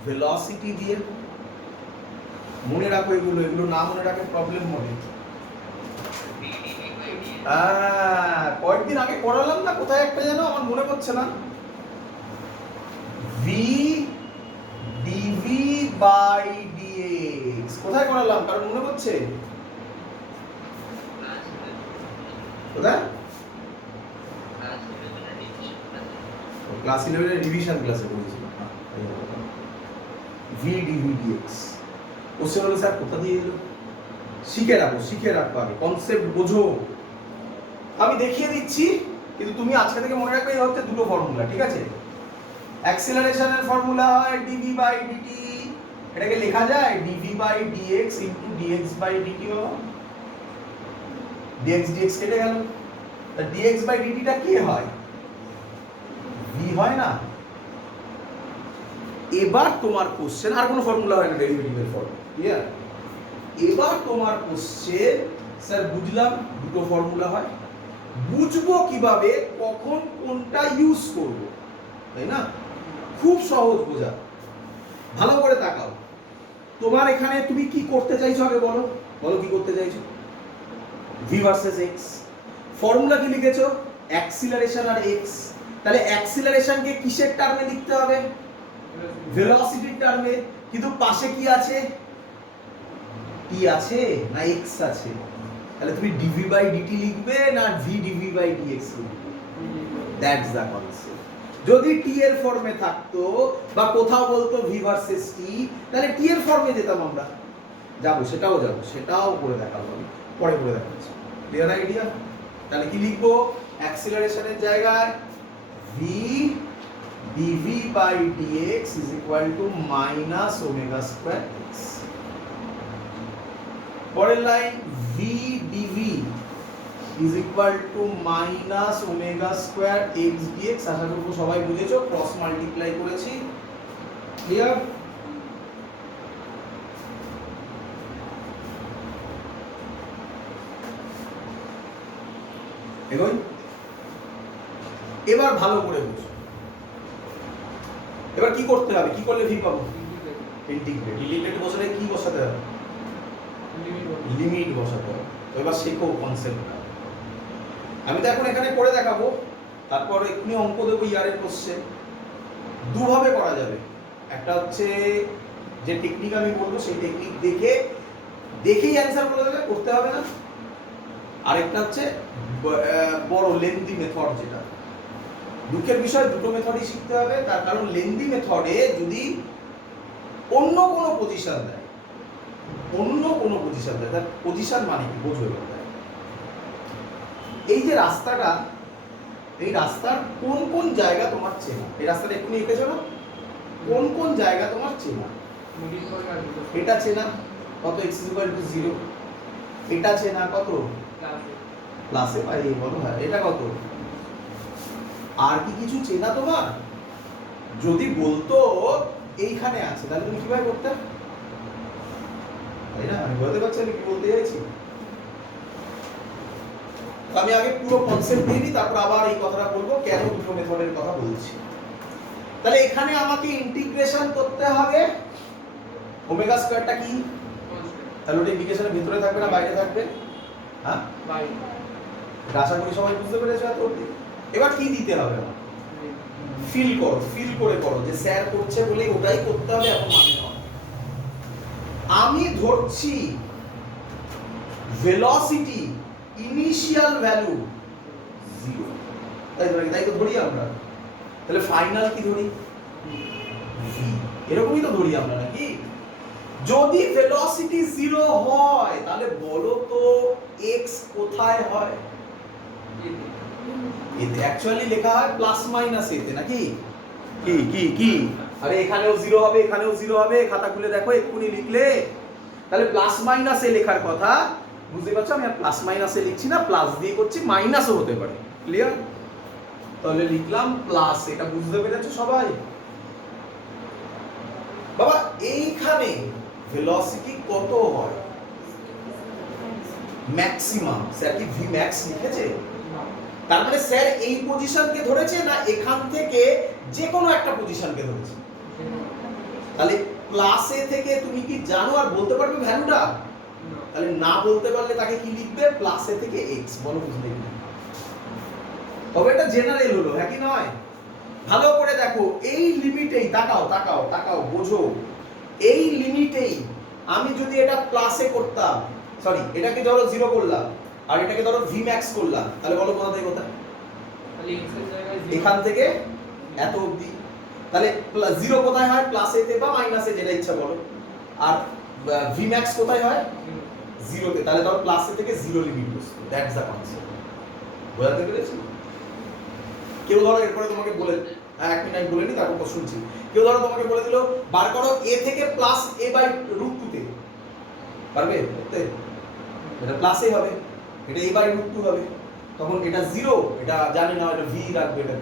ভেলোসিটি দিয়ে? মনে রাখো এগুলো, এগুলো না মনে রাখে প্রবলেম হবে। কয়েকদিন আগে পড়ালাম না, কোথায় একটা যেন, আমার মনে পড়ছে না। ভি ডিভি বাই ডিএক্স কোথায় করালাম, কারণ মনে পড়ছে? কোথায়? ক্লাস 11 এর রিভিশন ক্লাসে পড়েছিলাম। ভি ডিভি ডিএক্স কোশ্চেন হলো স্যার কোথা দিয়ে এলো? শিখে রাখো, শিখে রাখো, আগে কনসেপ্ট বোঝো। আমি দেখিয়ে দিচ্ছি, কিন্তু তুমি আজকে থেকে মনে রাখবে এই হচ্ছে দুটো ফর্মুলা, ঠিক আছে? অ্যাক্সিলারেশনের ফর্মুলা হয় ডিভি বাই ডিটি, এটাকে লেখা যায় dv by dx into dx by dt. Dx dx কেটে গেল, তা ডিএক্স বাই ডিটিটা কি হয়? ভি হয় না? এবার তোমার কোশ্চেন, আর কোনো ফর্মুলা হয় না ডেরিভেটিভের ফর্মুলা, ক্লিয়ার? এবার তোমার কোশ্চেন, স্যার বুঝলাম দুটো ফর্মুলা হয়, বুঝবো কিভাবে, কখন কোনটা ইউজ করব, তাই না? খুব সহজ বোঝা, ভালো করে তাকাও। তোমার এখানে তুমি কি করতে চাইছো আগে বলো, বলো কি করতে চাইছো? ভি ভার্সেস এক্স, ফর্মুলা কি লিখেছো? অ্যাক্সিলারেশন আর এক্স। তাহলে অ্যাক্সিলারেশনকে কিসের টার্মে লিখতে হবে? ভেলোসিটির টার্মে। কিন্তু পাশে কি আছে? টি আছে না এক্স আছে? তাহলে তুমি ডিভি বাই ডিটি লিখবে না ভি ডিভি বাই ডিএক্স লিখবে? That's the concept. যদি টি এর ফর্মে থাকতো বা কোথাও বলতো ভি ভার্সেস টি, তাহলে টি এর ফর্মে যেতাম আমরা, যাবো, সেটাও যাবো, সেটাও করে দেখাবো, আমি পরে করে দেখাচ্ছি। Clear idea? তাহলে কি লিখবো? অ্যাক্সিলারেশনের জায়গায় v dv by dx is equal to minus omega square x. পরের line v dv is equal to minus omega square x dx. আশা করবো সবাই বুঝেছো, ক্রস মাল্টিপ্লাই করেছি। ক্লিয়ার? এগোই। এবার ভালো করে বুঝো, এবার কি করতে হবে, কি করলে ভি পাবো? ইন্টিগ্রেট। ইন্টিগ্রেট বসালে কি বসাতে হবে? লিমিট বসাতে হবে। তো এবার শেখো কনসেপ্টটা। আমি তো এখন এখানে করে দেখাবো, তারপর এক্ষুনি অঙ্ক দেবো ইয়ারের কোশ্চেন। দুভাবে করা যাবে, একটা হচ্ছে যে টেকনিক আমি বলবো সেই টেকনিক দেখেই অ্যান্সার করে দেবে, করতে হবে না। আরেকটা হচ্ছে বড় লেন্দি মেথড, যেটা দুঃখের বিষয়, দুটো মেথডই শিখতে হবে। তার কারণ লেন্দি মেথডে যদি অন্য কোনো পজিশন দেয়, তার পজিশন মানে কি বোঝো এবার। এই যে রাস্তাটা, এই রাস্তার কোন কোন জায়গা তোমার চেনা? এই রাস্তাটা এক্ষুনি এঁকেছো না? কোন কোন জায়গা তোমার চেনা? মিডিল করে আর দুটো এটা চেনা কত x = 0, এটা চেনা কত ক্লাসে প্লাসে পাই বলো। হ্যাঁ এটা কত, আর কি কিছু চেনা তোমার? যদি বলতো এইখানে আছে তাহলে তুমি কিভাবে করতে, তাই না? আমি বলতে পারছি আমি কি বলতে চাইছি। তো আমি আগে পুরো কনসেপ্ট দিয়ে নিই, তারপর আবার এই কথাটা বলবো কেন দুটো মেথডের কথা বলছি। তাহলে এখানে আমাকে ইন্টিগ্রেশন করতে হবে ওমেগা স্কয়ারটা কি, তাহলে ওটা ইন্টিগ্রেশনের ভিতরে থাকবে না বাইরে থাকবে? হ্যাঁ বাই এটা আশা করি সবাই বুঝতে পেরেছো এত অবধি। এবার কি দিতে হবে আমার? ফিল করো, ফিল করে করো যে স্যার করছে বলেই ওটাই করতে হবে এমন মানে নয়। আমি ধরছি ভেলোসিটি ইনিশিয়াল ভ্যালু 0, তাই তো ধরি আমরা। তাহলে ফাইনাল কি ধরি? v, এরকমই তো ধরি আমরা নাকি? যদি ভেলোসিটি 0 হয় তাহলে বলো তো x কোথায় হয়? এতে অ্যাকচুয়ালি লেখা হয় প্লাস মাইনাস এতে নাকি? কি কি কি আরে এখানেও 0 হবে, এখানেও 0 হবে, খাতা খুলে দেখো এক্ষুনি লিখলে। তাহলে প্লাস মাইনাস এ লেখার কথা, বুঝতে পারছো? আমি আর প্লাস মাইনাস এ লিখছি না, প্লাস দিয়ে করছি, মাইনাসও হতে পারে। ক্লিয়ার? তাহলে লিখলাম প্লাস, এটা বুঝতে পেরেছো সবাই? বাবা এইখানে ভেলোসিটি কত হয়? ম্যাক্সিমাম। স্যার কি ভি ম্যাক্স লিখেছে? তার মানে স্যার এই পজিশনকে ধরেছে না এখান থেকে যে কোনো একটা পজিশনকে ধরেছে? তাহলে প্লাসে থেকে তুমি কি জানো আর বলতে পারবে ভ্যালুটা? তাহলে না বলতে পারলে তাকে কি লিখবে? প্লাসে থেকে x, বলো বুঝলে কি? তবে এটা জেনারেল হলো, হ্যাঁ কি নয়? ভালো করে দেখো এই লিমিটেই, তাকাও তাকাও তাকাও, বোঝো এই লিমিটেই আমি যদি এটা প্লাসে করতাম, সরি এটাকে ধরো 0 করলাম আর এটাকে ধরো v max করলাম, তাহলে বলো কোথা থেকে কোথায়? তাহলে x এর জায়গায় এখান থেকে এত অবধি। তাহলে 0 কোথায় হয়? প্লাসেতে বা মাইনাসে, যেটা ইচ্ছা বলো। আর v max কোথায় হয়? 0 তে। তাহলে ধরো প্লাসে থেকে 0 লিমিট বসতো। That's the concept. বুঝতে পেরেছি? কেউ ধরো এরপরে তোমাকে বলে, হ্যাঁ 1 মিনিট বলে নি তারপর শুনছি। কেউ ধরো তোমাকে বলে দিল বার করো a থেকে প্লাস a/√2 তে, পারবে করতে? এটা প্লাসে হবে, এটা a/√2 হবে। তখন এটা 0, এটা জানি না, এটা v রাখবে, এটা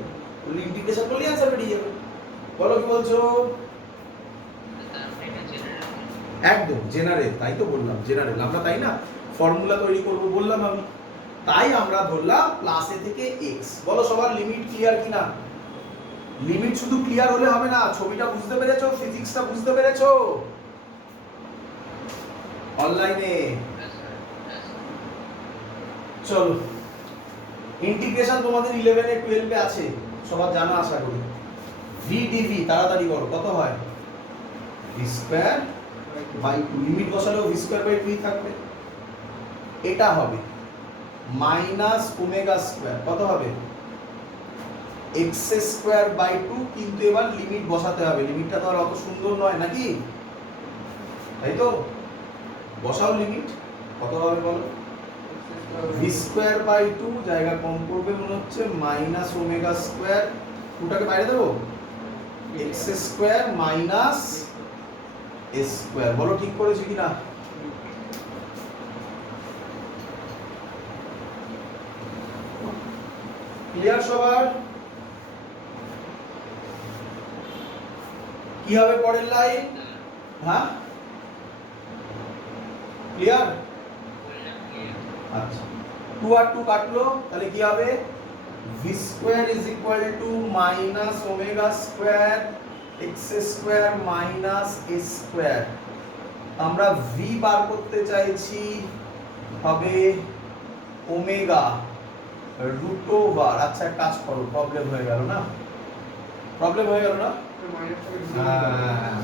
বলি ইন্টিগ্রেশন করলে आंसर বেরিয়ে যাবে। বলো কি বলছো? একদম জেনারেল, তাই তো বললাম জেনারেল। আমরা তাই না ফর্মুলা তৈরি করব বললাম আমি, তাই আমরা ধরলাম প্লাসে থেকে x। বলো সবার লিমিট ক্লিয়ার কিনা? লিমিট শুধু ক্লিয়ার হলে হবে না, ছবিটা বুঝতে পেরেছো, ফিজিক্সটা বুঝতে পেরেছো? অনলাইনে চলো, ইন্টিগ্রেশন তোমাদের 11 এ 12 এ আছে, সবার জানা আশা করি। v dv তাড়াতাড়ি করো, কত হয়? v²/2, লিমিট বসালেও v²/2 থাকবে। এটা হবে মাইনাস ওমেগা স্কয়ার, কত হবে? x²/2, কিন্তু এবার লিমিট বসাতে হবে। লিমিটটা তো আর অত সুন্দর নয় নাকি? তাই তো? বসাও লিমিট, কত হবে বলো? v²/2 জায়গা কম করবে মনে হচ্ছে, মাইনাস ওমেগা স্কয়ার, 2টাকে বাইরে দেবো, x² মাইনাস a²। বলো ঠিক করেছি কিনা? ক্লিয়ার সবার? কি হবে পরের লাইন? হ্যাঁ ক্লিয়ার? আচ্ছা 2 আর 2 কাটলো, তাহলে কি হবে? v² minus omega square x² minus a²। আমরা v বার করতে চাইছি, হবে ওমেগা √ওভার। আচ্ছা কাজ করো, প্রবলেম হয়ে গেল না? প্রবলেম হয়ে গেল না?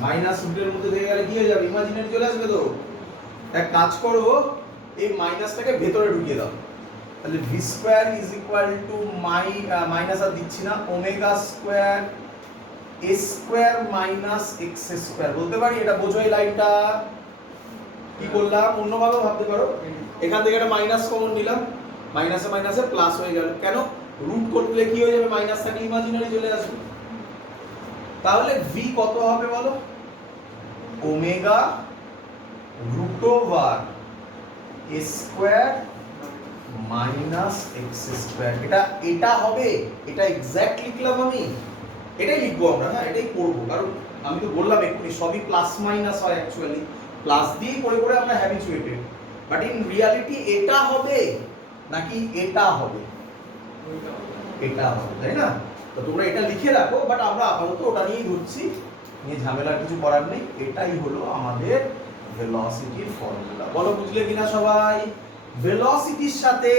মাইনাস রুটের মধ্যে থেকে গেলে কি হয়ে যাবে? ইমাজিনারি চলে আসবে তো। এক কাজ করো, এই মাইনাসটাকে ভেতরে ঢুকিয়ে দাও, তাহলে v² মাইনাস আর দিচ্ছি না, omega square a² minus x²। বলতে পারি এটা বোঝো এই লাইনটা? কি করলাম? অন্যভাবে ভাবতে পারো, এখান থেকে একটা মাইনাস কমন নিলাম, মাইনাসে মাইনাসে প্লাস হয়ে গেল। কেন? রুট করলে কি হয়ে যাবে? মাইনাস থেকে ইমাজিনারি চলে আসবে। তাহলে v কত হবে বলো? ওমেগা রুট ওভার এ স্কোয়ার মাইনাস এক্স স্কোয়ার। এটা হবে, এটা এক্স্যাক্ট লিখলাম আমি, এটাই লিখবো আমরা, হ্যাঁ এটাই করবো, কারণ আমি তো বললাম এক্ষুনি সবই প্লাস মাইনাস হয়, অ্যাকচুয়ালি প্লাস দিয়েই করে করে আমরা হ্যাবিচুয়েটেড, বাট ইন রিয়ালিটি এটা হবে নাকি এটা হবে? এটা হবে, তাই না? তো তোমরা এটা লিখে রাখো, বাট আমরা আপাতত ওটা নিয়েই ধরছি, নিয়ে ঝামেলার কিছু করার নেই। এটাই হলো আমাদের ভেলোসিটির ফর্মুলা। বলো বুঝলে কিনা সবাই? ভেলোসিটির সাথে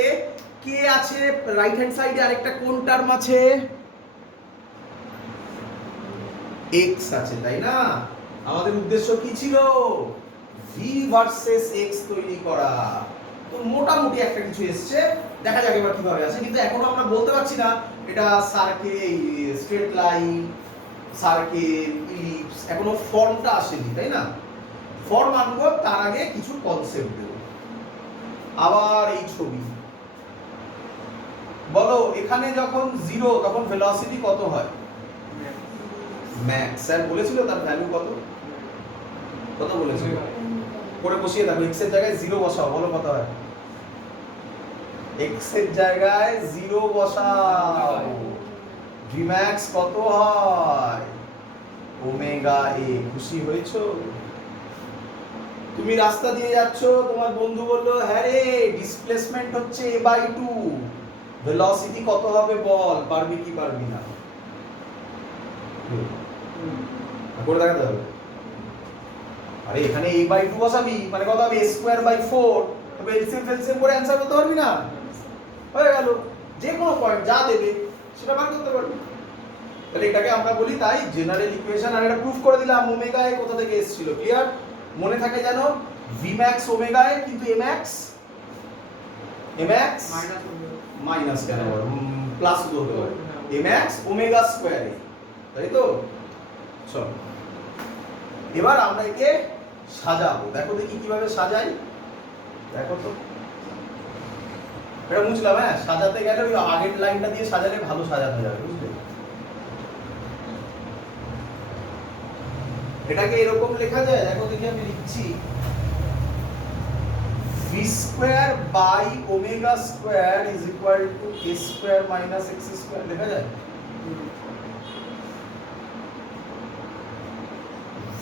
কে আছে রাইট হ্যান্ড সাইডে? আরেকটা কোন টার্ম আছে? x আছে, তাই না? আমাদের উদ্দেশ্য কি ছিল? v ভার্সেস x তৈরি করা। তো মোটামুটি একটা কিছু এসছে, দেখা যাক এবার কিভাবে আছে, কিন্তু এখনো আমরা বলতে পারছি না এটা circle, straight line, circle, ellipse, এখনো ফর্মটা আসেনি, তাই না? ফর্ম আনবো, তার আগে কিছু কনসেপ্ট দেব। আবার এই ছবি, বলো এখানে যখন 0 তখন ভেলোসিটি কত হয়? ম্যাক্স। স্যার বলেছিল তার ভ্যালু কত? কত বলেছিল? করে বসিয়ে দেখো, x এর জায়গায় 0 বসাও, বলো কত হয়? x এর জায়গায় 0 বসাও, vmax কত হয়? Omega a। খুশি হয়েছো? তুমি রাস্তা দিয়ে যাচ্ছ, তোমার বন্ধু বলল হ্যাঁ রে ডিসপ্লেসমেন্ট হচ্ছে a/2, ভেলোসিটি কত হবে বল, পারবি কি পারবি না? করে দেখাতে হবে। আরে এখানে a/2 বসাবি, মানে কত হবে? a²/4। তবে এলসিএম করে অ্যানসার করতে পারবি না? হয়ে গেল, যে কোনো পয়েন্ট যা দেবে সেটা বার করতে পারবি। তাহলে এটাকে আমরা বলি তাই জেনারেল ইকুয়েশন। আর এটা প্রুফ করে দিলাম, ওমেগা এ কোথা থেকে এসেছিল, ক্লিয়ার? মনে থাকে যেন vmax ওমেগা এ, কিন্তু max মাইনাস কেন বলো, প্লাস তো হতে পারে, max ওমেগা স্কয়ারে, তাই তো? চল এবার আমরা একে সাজাবো, দেখো দেখি কিভাবে সাজাই। দেখো তো, এটা বুঝলাম, হ্যাঁ সাজাতে গেলে ওই আগের লাইনটা দিয়ে সাজালে ভালো সাজানো যাবে, বুঝলে? এটাকে এরকম লেখা যায়, দেখো দেখি আমি লিখছি, v square by omega square is equal to a square minus x square, লেখা যায়?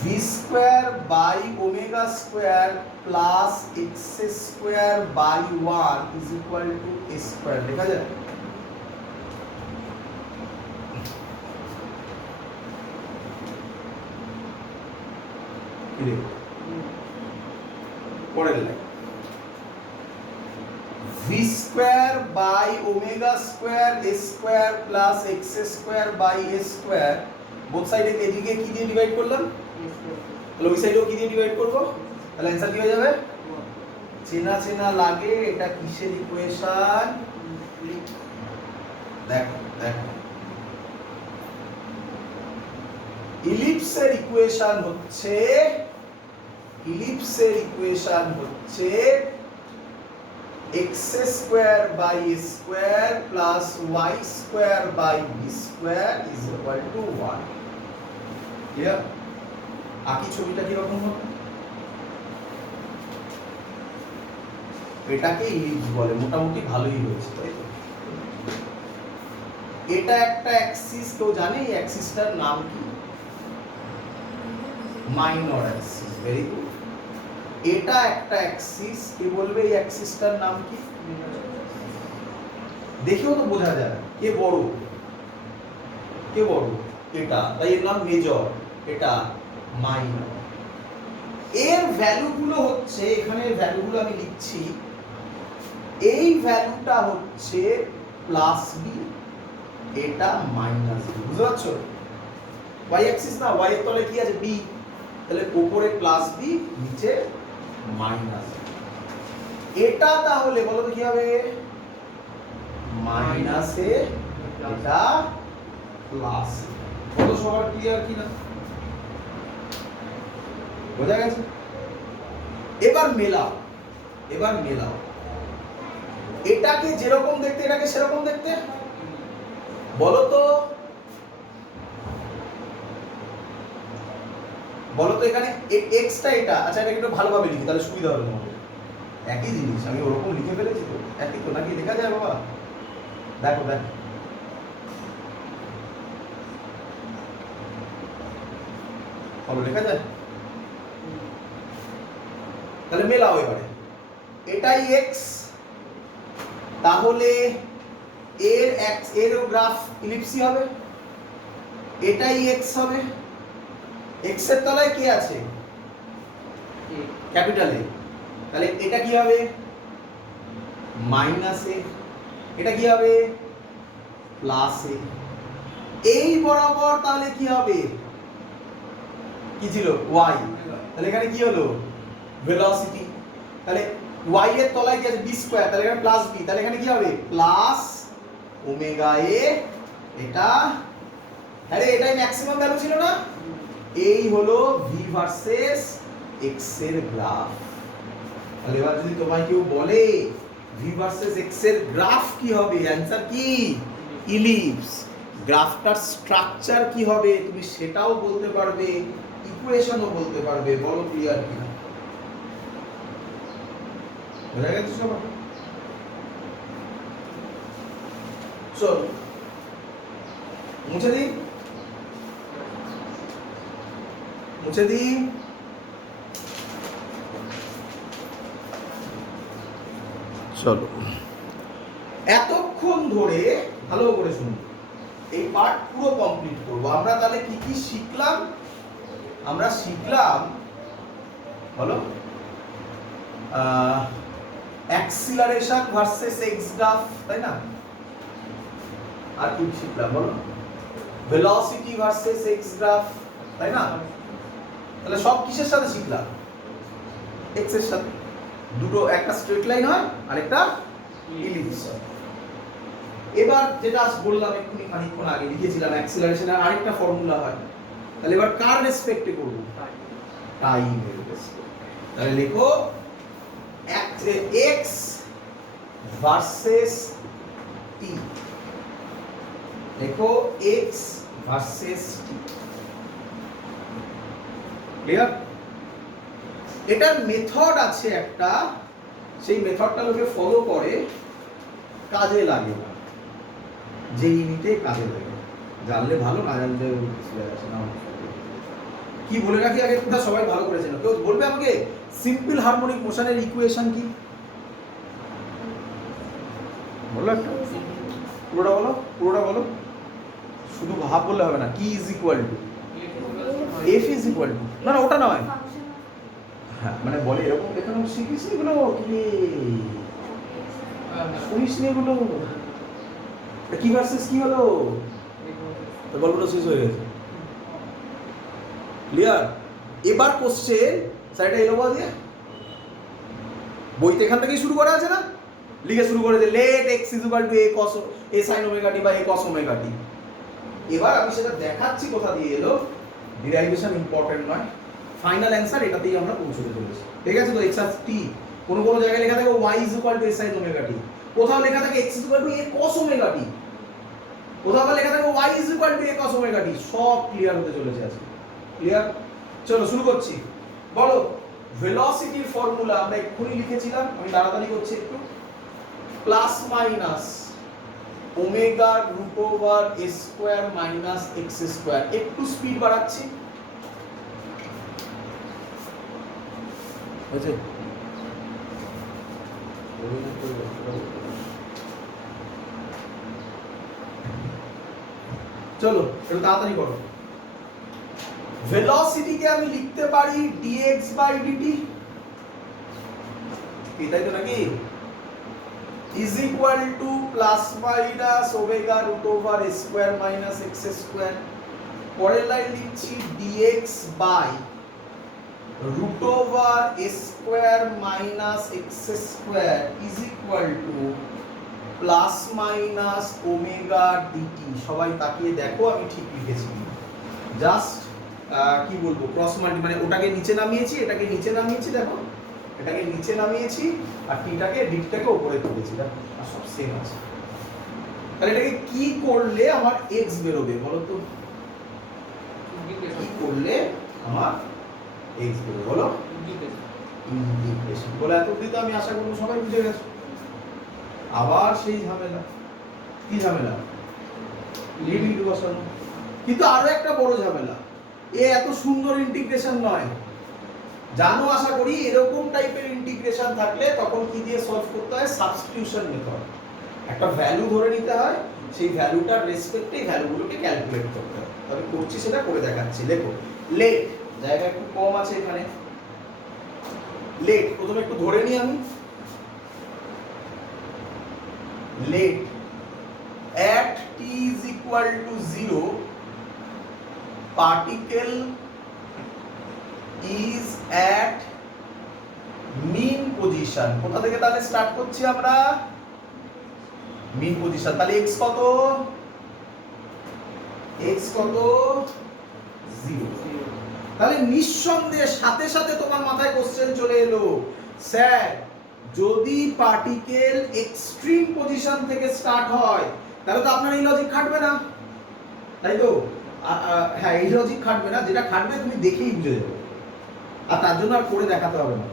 v square by omega square plus x square by 1 is equal to a square, লেখা যায়? পরের line, v square by omega square a square plus x square by a square, both সাইডে এদিকে কি দিয়ে divide করলাম, তাহলে ওই সাইডেও কি দিয়ে ডিভাইড করব, তাহলে অ্যানসার কি হয়ে যাবে? চেনা চেনা লাগে, এটা কিসের ইকুয়েশন? দেখো দেখো, ইলিপসের ইকুয়েশন হচ্ছে, x square by a square plus y square by b square is equal to 1। Clear? আকি ছবিটা কি রকম হবে? এটাকে ইলিপস বলে, মোটামুটি ভালোই হয়েছে, তাই তো? এটা একটা অ্যাক্সিস, কেউ জানে এই অ্যাক্সিসটার নাম কি? Minor Axis, very good. এটা একটা অ্যাক্সিস, কে বলবে এই অ্যাক্সিসটার নাম কি? দেখেও তো বোঝা যায় কে বড়, কে বড়, এটা, তাই এর নাম মেজর, এটা মাইনর। এর ভ্যালুগুলো হচ্ছে, এখানে ভ্যালুগুলো আমি লিখছি, এই ভ্যালুটা হচ্ছে প্লাস বি, এটা মাইনাস বি, বুঝতে পারছো? ওয়াই অ্যাক্সিস না, ওয়াই এর তলে কি আছে? বি, তাহলে উপরে প্লাস বি, নিচে মাইনাস। এটা তাহলে বলো তো কি হবে? মাইনাস এ, এটা প্লাস। কত সবার ক্লিয়ার কিনা? বোঝা গেছে? এবার মেলাও, এবার মেলাও, এটাকে যেরকম দেখতে এটাকে সেরকম দেখতে, বলো তো? বলো তো এখানে এক্সটা এটা, আচ্ছা এটাকে একটু ভালোভাবে লিখি তাহলে সুবিধা হবে তোমাদের। একই জিনিস আমি ওরকম লিখে ফেলেছি তো, একই তো নাকি লেখা যায় বাবা? দেখো দেখো ভালো লেখা যায়, তাহলে মেলাও এবারে। এটাই এক্স, তাহলে এর এক্স এরও গ্রাফ ইলিপসি হবে, এটাই এক্স হবে। এক্স এর তলায় কি আছে? ক্যাপিটাল এ, তাহলে এটা কি হবে? মাইনাস এ, এটা কি হবে? প্লাস এ। এই বরাবর তাহলে কি হবে? কি ছিল? ওয়াই, তাহলে এখানে কি হলো? ভেলোসিটি। তাহলে ওয়াই এর তলায় কি আছে? বি স্কয়ার, তাহলে এখানে প্লাস বি, তাহলে এখানে কি হবে? প্লাস ওমেগা এ। এটা আরে এটাই ম্যাক্সিমাম ভ্যালু ছিল না? এই হলো ভি ভার্সেস এক্স এর গ্রাফ। তাহলে এবার যদি তোমায় কেউ বলে ভি ভার্সেস এক্স এর গ্রাফ কি হবে, অ্যানসার কি? ইলিপস। গ্রাফটার স্ট্রাকচার কি হবে তুমি সেটাও বলতে পারবে, ইকুয়েশনও বলতে পারবে। বলো ক্লিয়ার কিনা? বোঝা গেছে সবার? চল মুছে দিই, মুছে দিই। চলো এতক্ষণ ধরে ভালো করে শুনুন, এই পার্ট পুরো কমপ্লিট করব আমরা। তাহলে কি কি শিখলাম? আমরা শিখলাম বলো অ্যাক্সিলারেশন ভার্সেস এক্স গ্রাফ, তাই না? আর কি শিখলাম বলো? ভেলোসিটি ভার্সেস এক্স গ্রাফ, তাই না? তাহলে সব কিসের সাথে শিখলাম? এক্স এর সাথে। দুটো, একটা স্ট্রেট লাইন হয় আর একটা ইলিপস হয়। এবার যেটা বললাম এক্ষুনি খানিকক্ষণ আগে লিখেছিলাম, অ্যাক্সিলারেশনের আরেকটা ফর্মুলা হয়। তাহলে এবার কার রেসপেক্টে করব? টাইমের রেসপেক্টে। তাহলে লিখো এক্স ভার্সেস টি, লিখো এক্স ভার্সেস টি। ক্লিয়ার? এটার মেথড আছে একটা, সেই মেথডটা লোকে ফলো করে, কাজে লাগে না, যে ইউনিটে কাজে লাগে। জানলে ভালো, না জানলে আসে না। কি বলে রাখি আগে, তোমরা সবাই ভালো করে চেনো। কেউ বলবে আমাকে সিম্পল হারমোনিক মোশনের ইকুয়েশন কি? বলো একটা, পুরোটা বলো, পুরোটা বলো। শুধু ভাব বললে হবে না। কি is equal two F is equal two, না না ওটা নয়। হ্যাঁ মানে বলে এরকম দেখানো, শিখিস নি এগুলো? কি শুনিস নি এগুলো? কি ভার্সেস কি হলো? গল্পটা শেষ হয়ে গেছে। ক্লিয়ার? এবার কোশ্চেন সাইডে এলো বল দিয়ে, বইতে এখান থেকেই শুরু করা আছে না? লিখে শুরু করেছে let x is equal to a cos a sine omega t বা এ কস ওমেগা টি। এবার আমি সেটা দেখাচ্ছি কোথা দিয়ে এলো। ডিরাইভেশন ইম্পর্টেন্ট নয়, ফাইনাল অ্যান্সার এটাতেই আমরা পৌঁছতে চলেছি। ঠিক আছে? তো এক্স আর টি, কোন কোন জায়গায় লেখা থাকে y is equal to a sine omega t, কোথাও লেখা থাকে x is equal to a cos omega t, কোথাও লেখা থাকে y is equal to a cos omega t. সব ক্লিয়ার হতে চলেছে আজকে। ক্লিয়ার? চলো শুরু করছি। বলো ভেলোসিটির ফর্মুলা আমরা এক্ষুনি লিখেছিলাম, আমি তাড়াতাড়ি করছি একটু। Plus minus omega root over a square minus x square. একটু স্পিড বাড়াচ্ছি, বুঝে? চলো একটু তাড়াতাড়ি করো। ভেলোসিটিকে আমি লিখতে পারি dx বাই dt, এটাই তো নাকি? Is equal to plus minus omega root over a square minus x square. পরের লাইন লিখছি dx by root over a square minus x square is equal to plus minus omega dt. সবাই তাকিয়ে দেখো আমি ঠিক লিখেছি। জাস্ট কি বলবো, ক্রস মাল্টি, মানে ওটাকে নিচে নামিয়েছি, এটাকে নিচে নামিয়েছি, দেখো এটাকে নিচে নামিয়েছি আর টিটাকে ডিটটাকে উপরে তুলেছি, দেখো আর সব সেম আছে। তাহলে এটাকে কি করলে আমার x বেরোবে বলো তো? কি করলে আমার এক্স বলে বলো ইন্টিগ্রেশন বলে এত অবধি তো আমি আশা করবো সবাই বুঝে গেছো। আবার সেই ঝামেলা, কি ঝামেলা? লিমিট বসানো। কিন্তু আরো একটা বড় ঝামেলা, এত সুন্দর ইন্টিগ্রেশন নয়। জানো আশা করি এরকম টাইপের ইন্টিগ্রেশন থাকলে তখন কি দিয়ে সলভ করতে হয়? Substitution method. একটা ভ্যালু ধরে নিতে হয়, সেই ভ্যালুটার রেসপেক্টে ভ্যালুগুলোকে ক্যালকুলেট করতে হয়। তবে করছি সেটা করে দেখাচ্ছি। দেখো লেট, জায়গা একটু কম আছে এখানে। লেট প্রথমে একটু ধরে নিই আমি। Let at t is equal to 0 particle is at mean position। কোথা থেকে তাহলে স্টার্ট করছি আমরা? মিন পজিশন। তাহলে x কত? x কত? 0। তাহলে নিঃসন্দেহে সাথে সাথে তোমার মাথায় কোশ্চেন চলে এলো, স্যার যদি পার্টিকেল এক্সট্রিম পজিশন থেকে স্টার্ট হয় তাহলে তো আপনার এই লজিক খাটবে না, তাই তো? হ্যাঁ, এই লজিক খাটবে না। যেটা খাটবে তুমি দেখেই বুঝে যাবে, আর তার জন্য আর করে দেখাতে হবে না।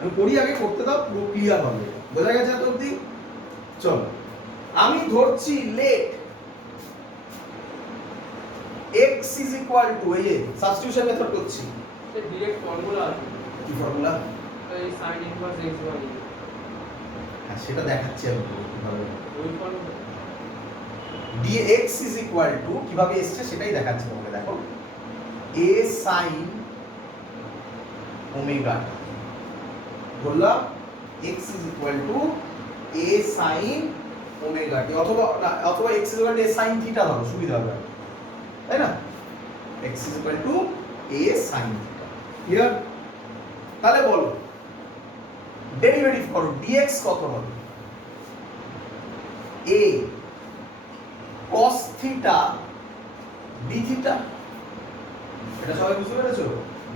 আমি করি, আগে করতে দাও, পুরো ক্লিয়ার হবে। বোঝা গেছে এত অবধি? চলো, আমি ধরছি late x is equal to, এই যে সাবস্টিটিউশন মেথড করছি। সে ডাইরেক্ট ফর্মুলা আছে। কি ফর্মুলা? এই sin inverse x by a। হ্যাঁ, সেটা দেখাচ্ছি আমি কিভাবে। ওই formula dx is equal to কিভাবে এসেছে সেটাই দেখাচ্ছি তোমাকে। দেখো a sin ওমেগা, বললাম x is equal to a sin omega t, অথবা x is equal to a sin theta ধরো, সুবিধা হবে, তাই না? x is equal to a sin theta. Clear? তাহলে বলো ডেরিভেটিভ করো, dx কত হবে? a cos theta d theta. এটা সবাই বুঝতে পেরেছো?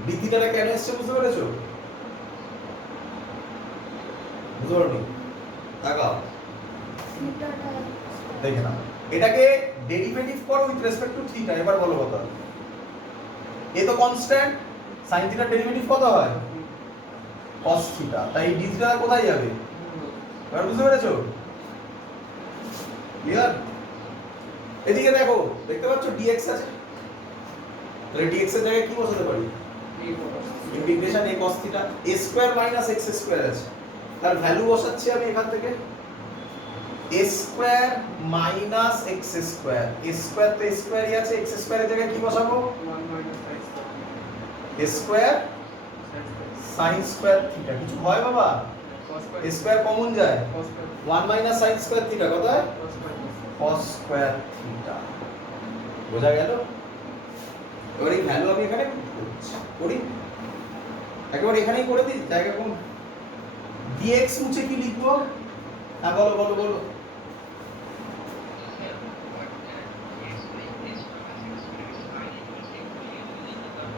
d থিটাটা কেন এসেছে বুঝতে পেরেছো? বুঝতে পারোনি? তাকাও, দেখে নাও। এটাকে ডেরিভেটিভ করো উইথ রেসপেক্ট টু থিটা। এবার বলো কত হবে? এ তো কনস্ট্যান্ট, sin থিটার ডেরিভেটিভ কত হয়? cos theta. তাই d থিটা কোথায় যাবে? এবার বুঝতে পেরেছো? ক্লিয়ার? এদিকে দেখো, দেখতে পাচ্ছ dx আছে, তাহলে dx এর জায়গায় কি বসাতে পারি? Integration a cos theta. a square minus x square আছে, তার ভ্যালু বসাচ্ছি আমি এখান থেকে। a square minus x square, a square তো a স্কয়ারই আছে, x স্কয়ারের জায়গায় কি বসাবো? 1 minus sin a square sin square theta. কিছু হয় বাবা? a স্কয়ার কমন যায়, 1 মাইনাস sin স্কয়ার থিটা কত হয়? cos square theta. বোঝা গেল? এবার এই ভ্যালু আমি এখানে করি, একবার এখানেই করে দিই, জায়গা কম। dx মুছে কি লিখবো? হ্যাঁ বলো বলো বলো।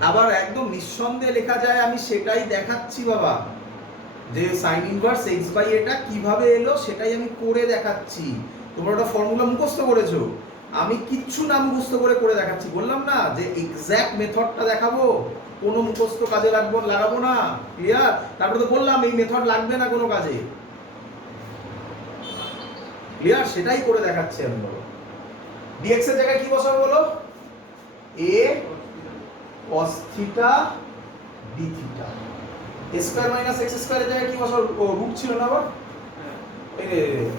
আবার একদম নিঃসন্দেহে লেখা যায়, আমি সেটাই দেখাচ্ছি বাবা, যে sin ইনভার্স x বাই এটা কিভাবে এলো সেটাই আমি করে দেখাচ্ছি। তোমরা ওটা ফর্মুলা মুখস্থ করেছো, আমি কিচ্ছু না মুখস্থ করে দেখাচ্ছি। বললাম না যে এক্সাক্ট মেথডটা দেখাবো, কোনো মুখস্থ কাজে লাগাবো না। ক্লিয়ার? তারপরে তো বললাম এই মেথড লাগবে না কোনো কাজে। ক্লিয়ার? সেটাই করে দেখাচ্ছি আমি। বলো dx এর জায়গায় কি বসাবো বলো? a cos theta d theta. a square minus x স্কয়ারের জায়গায় কি বসাবো? রুট ছিল না আবার?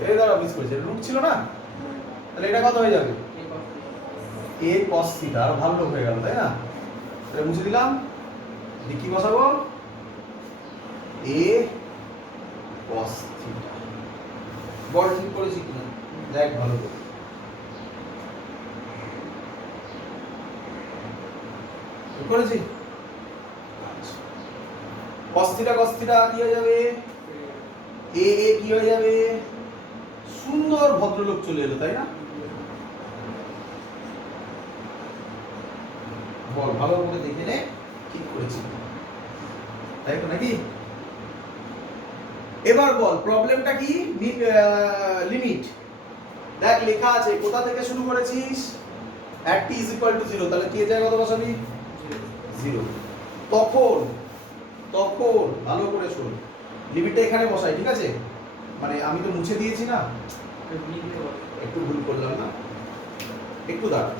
এই দাঁড়া, মিস করেছি, রুট ছিল না? তাহলে এটা কত হয়ে যাবে? a cos theta. আর ভালো লোক হয়ে গেল, তাই না? তাহলে মুছে দিলাম, কি বসাবো? a cos theta. বড় ঠিক করেছি কিনা দেখ ভালো করে। করেছি? cos থিটা কি হয়ে যাবে? a কি হয়ে যাবে? সুন্দর ভদ্রলোক চলে এলো, তাই না? বল ভালো করে দেখে নে, ঠিক করেছি, তাই তো নাকি? এবার বল প্রবলেমটা কি? লিমিট দেখ লেখা আছে, কোথা থেকে শুরু করেছিস? at t is equal to 0, তাহলে t এর জায়গায় কত বসাবি? 0। তখন তখন ভালো করে শোন, লিমিটটা এখানে বসাই, ঠিক আছে? মানে আমি তো মুছে দিয়েছি না, একটু ভুল করলাম না, একটু দাঁড়া।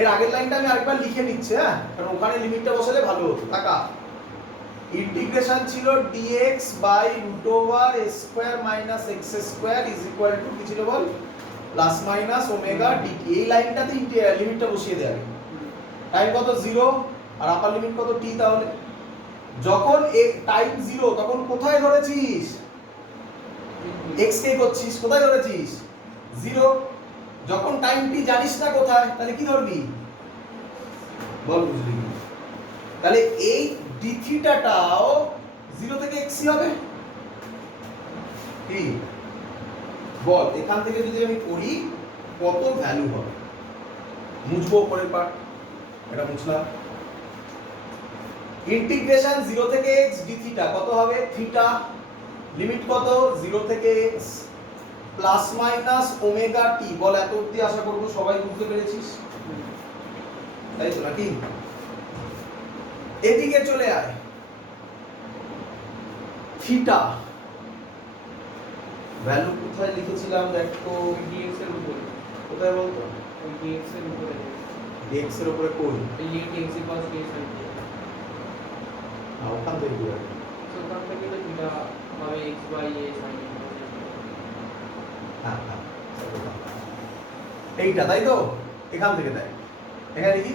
এর আগের লাইনটা আমি আরেকবার লিখে নিচ্ছি, হ্যাঁ, কারণ ওখানে লিমিটটা বসালে ভালো হতো। টাকা ইন্টিগ্রেশন ছিল dx by root over a square minus x square is equal to কি ছিল বল, প্লাস মাইনাস ওমেগা dt। এই লাইনটাতে লিমিটটা বসিয়ে দেয়া হবে। টাইম কত 0 আর আপার লিমিট কত t। তাহলে যখন টাইম 0 তখন কোথায় ধরেছিস, x কে করছিস, কোথায় ধরেছিস 0। যখন টাইম t জানিস না কোথায়, তাহলে কি ধরবি বল, বুঝলি? তাহলে এই d থিটাটাও 0 থেকে x হবে কি বল। এখান থেকে যদি আমি করি কত ভ্যালু হবে, মুছবো পরের পার্ট, এটা মুছলাম। ইন্টিগ্রেশন 0 থেকে x d থিটা কত হবে, থিটা লিমিট কত 0 থেকে x plus minus omega t। বল এত অবধি আশা করব সবাই বুঝতে পেরেছিস, তাই তো নাকি? এদিকে চলে আয়, থিটা ভ্যালু কোথায় লিখেছিলাম দেখো, dx এর উপরে, কোথায় বলতো, ওই dx এর উপরে, dx এর উপরে কই, limit x equals to a sin theta। ওখান থেকে দিয়ে তো ওখান থেকে তো থিটা হবে x by a sin theta। হ্যাঁ হ্যাঁ এইটা, তাই তো? এখান থেকে দেয়, এখানে লিখি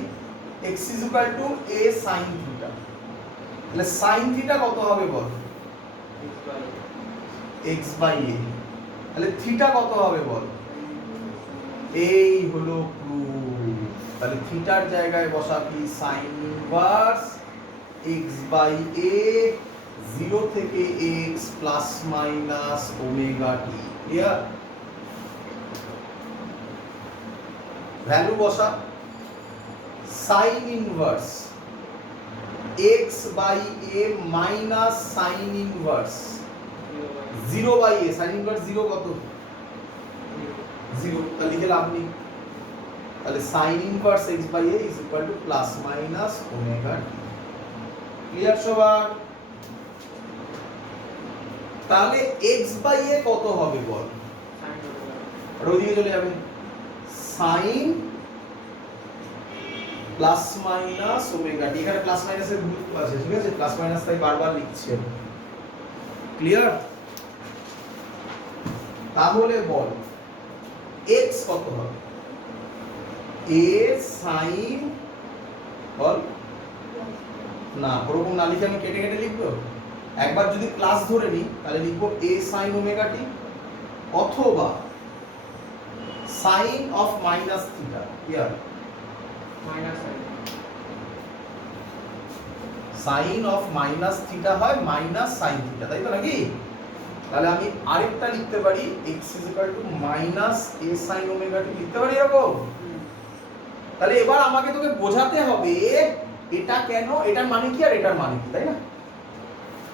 x is equal to a sin theta। তাহলে sin theta কত হবে বল, x by a। তাহলে থিটা কত হবে বল, এই হলো প্রুফ। তাহলে থিটার জায়গায় বসাবি sin inverse x by a 0 থেকে x plus minus omega t। Clear? Value বসা, sin inverse x by a minus sin inverse 0 by a। sin inverse 0 কত, 0, তাহলে লিখে লাভ নেই। তাহলে sin inverse x by a is equal to plus minus omega t। Clear সবার? তাহলে x by a কত হবে বল, আর ওইদিকে চলে যাবে sin plus minus omega t। এখানে প্লাস মাইনাসের গুরুত্ব আছে, ঠিক আছে? প্লাস মাইনাস তাই বারবার লিখছি। ক্লিয়ার? তাহলে বল x কত হবে, a sin, বল না ওরকম না লিখে আমি কেটে কেটে লিখবো। একবার যদি প্লাস ধরে নিই তাহলে লিখবো a sin ওমেগা t অথবা sin of minus theta। Clear? Minus sin of minus theta হয় মাইনাস sin theta, তাই তো নাকি? তাহলে আমি আরেকটা লিখতে পারি x is equal to minus a sin omega t, লিখতে পারি এরকম। তাহলে এবার আমাকে তোকে বোঝাতে হবে এটা কেন, এটার মানে কি আর এটার মানে কি, তাই না?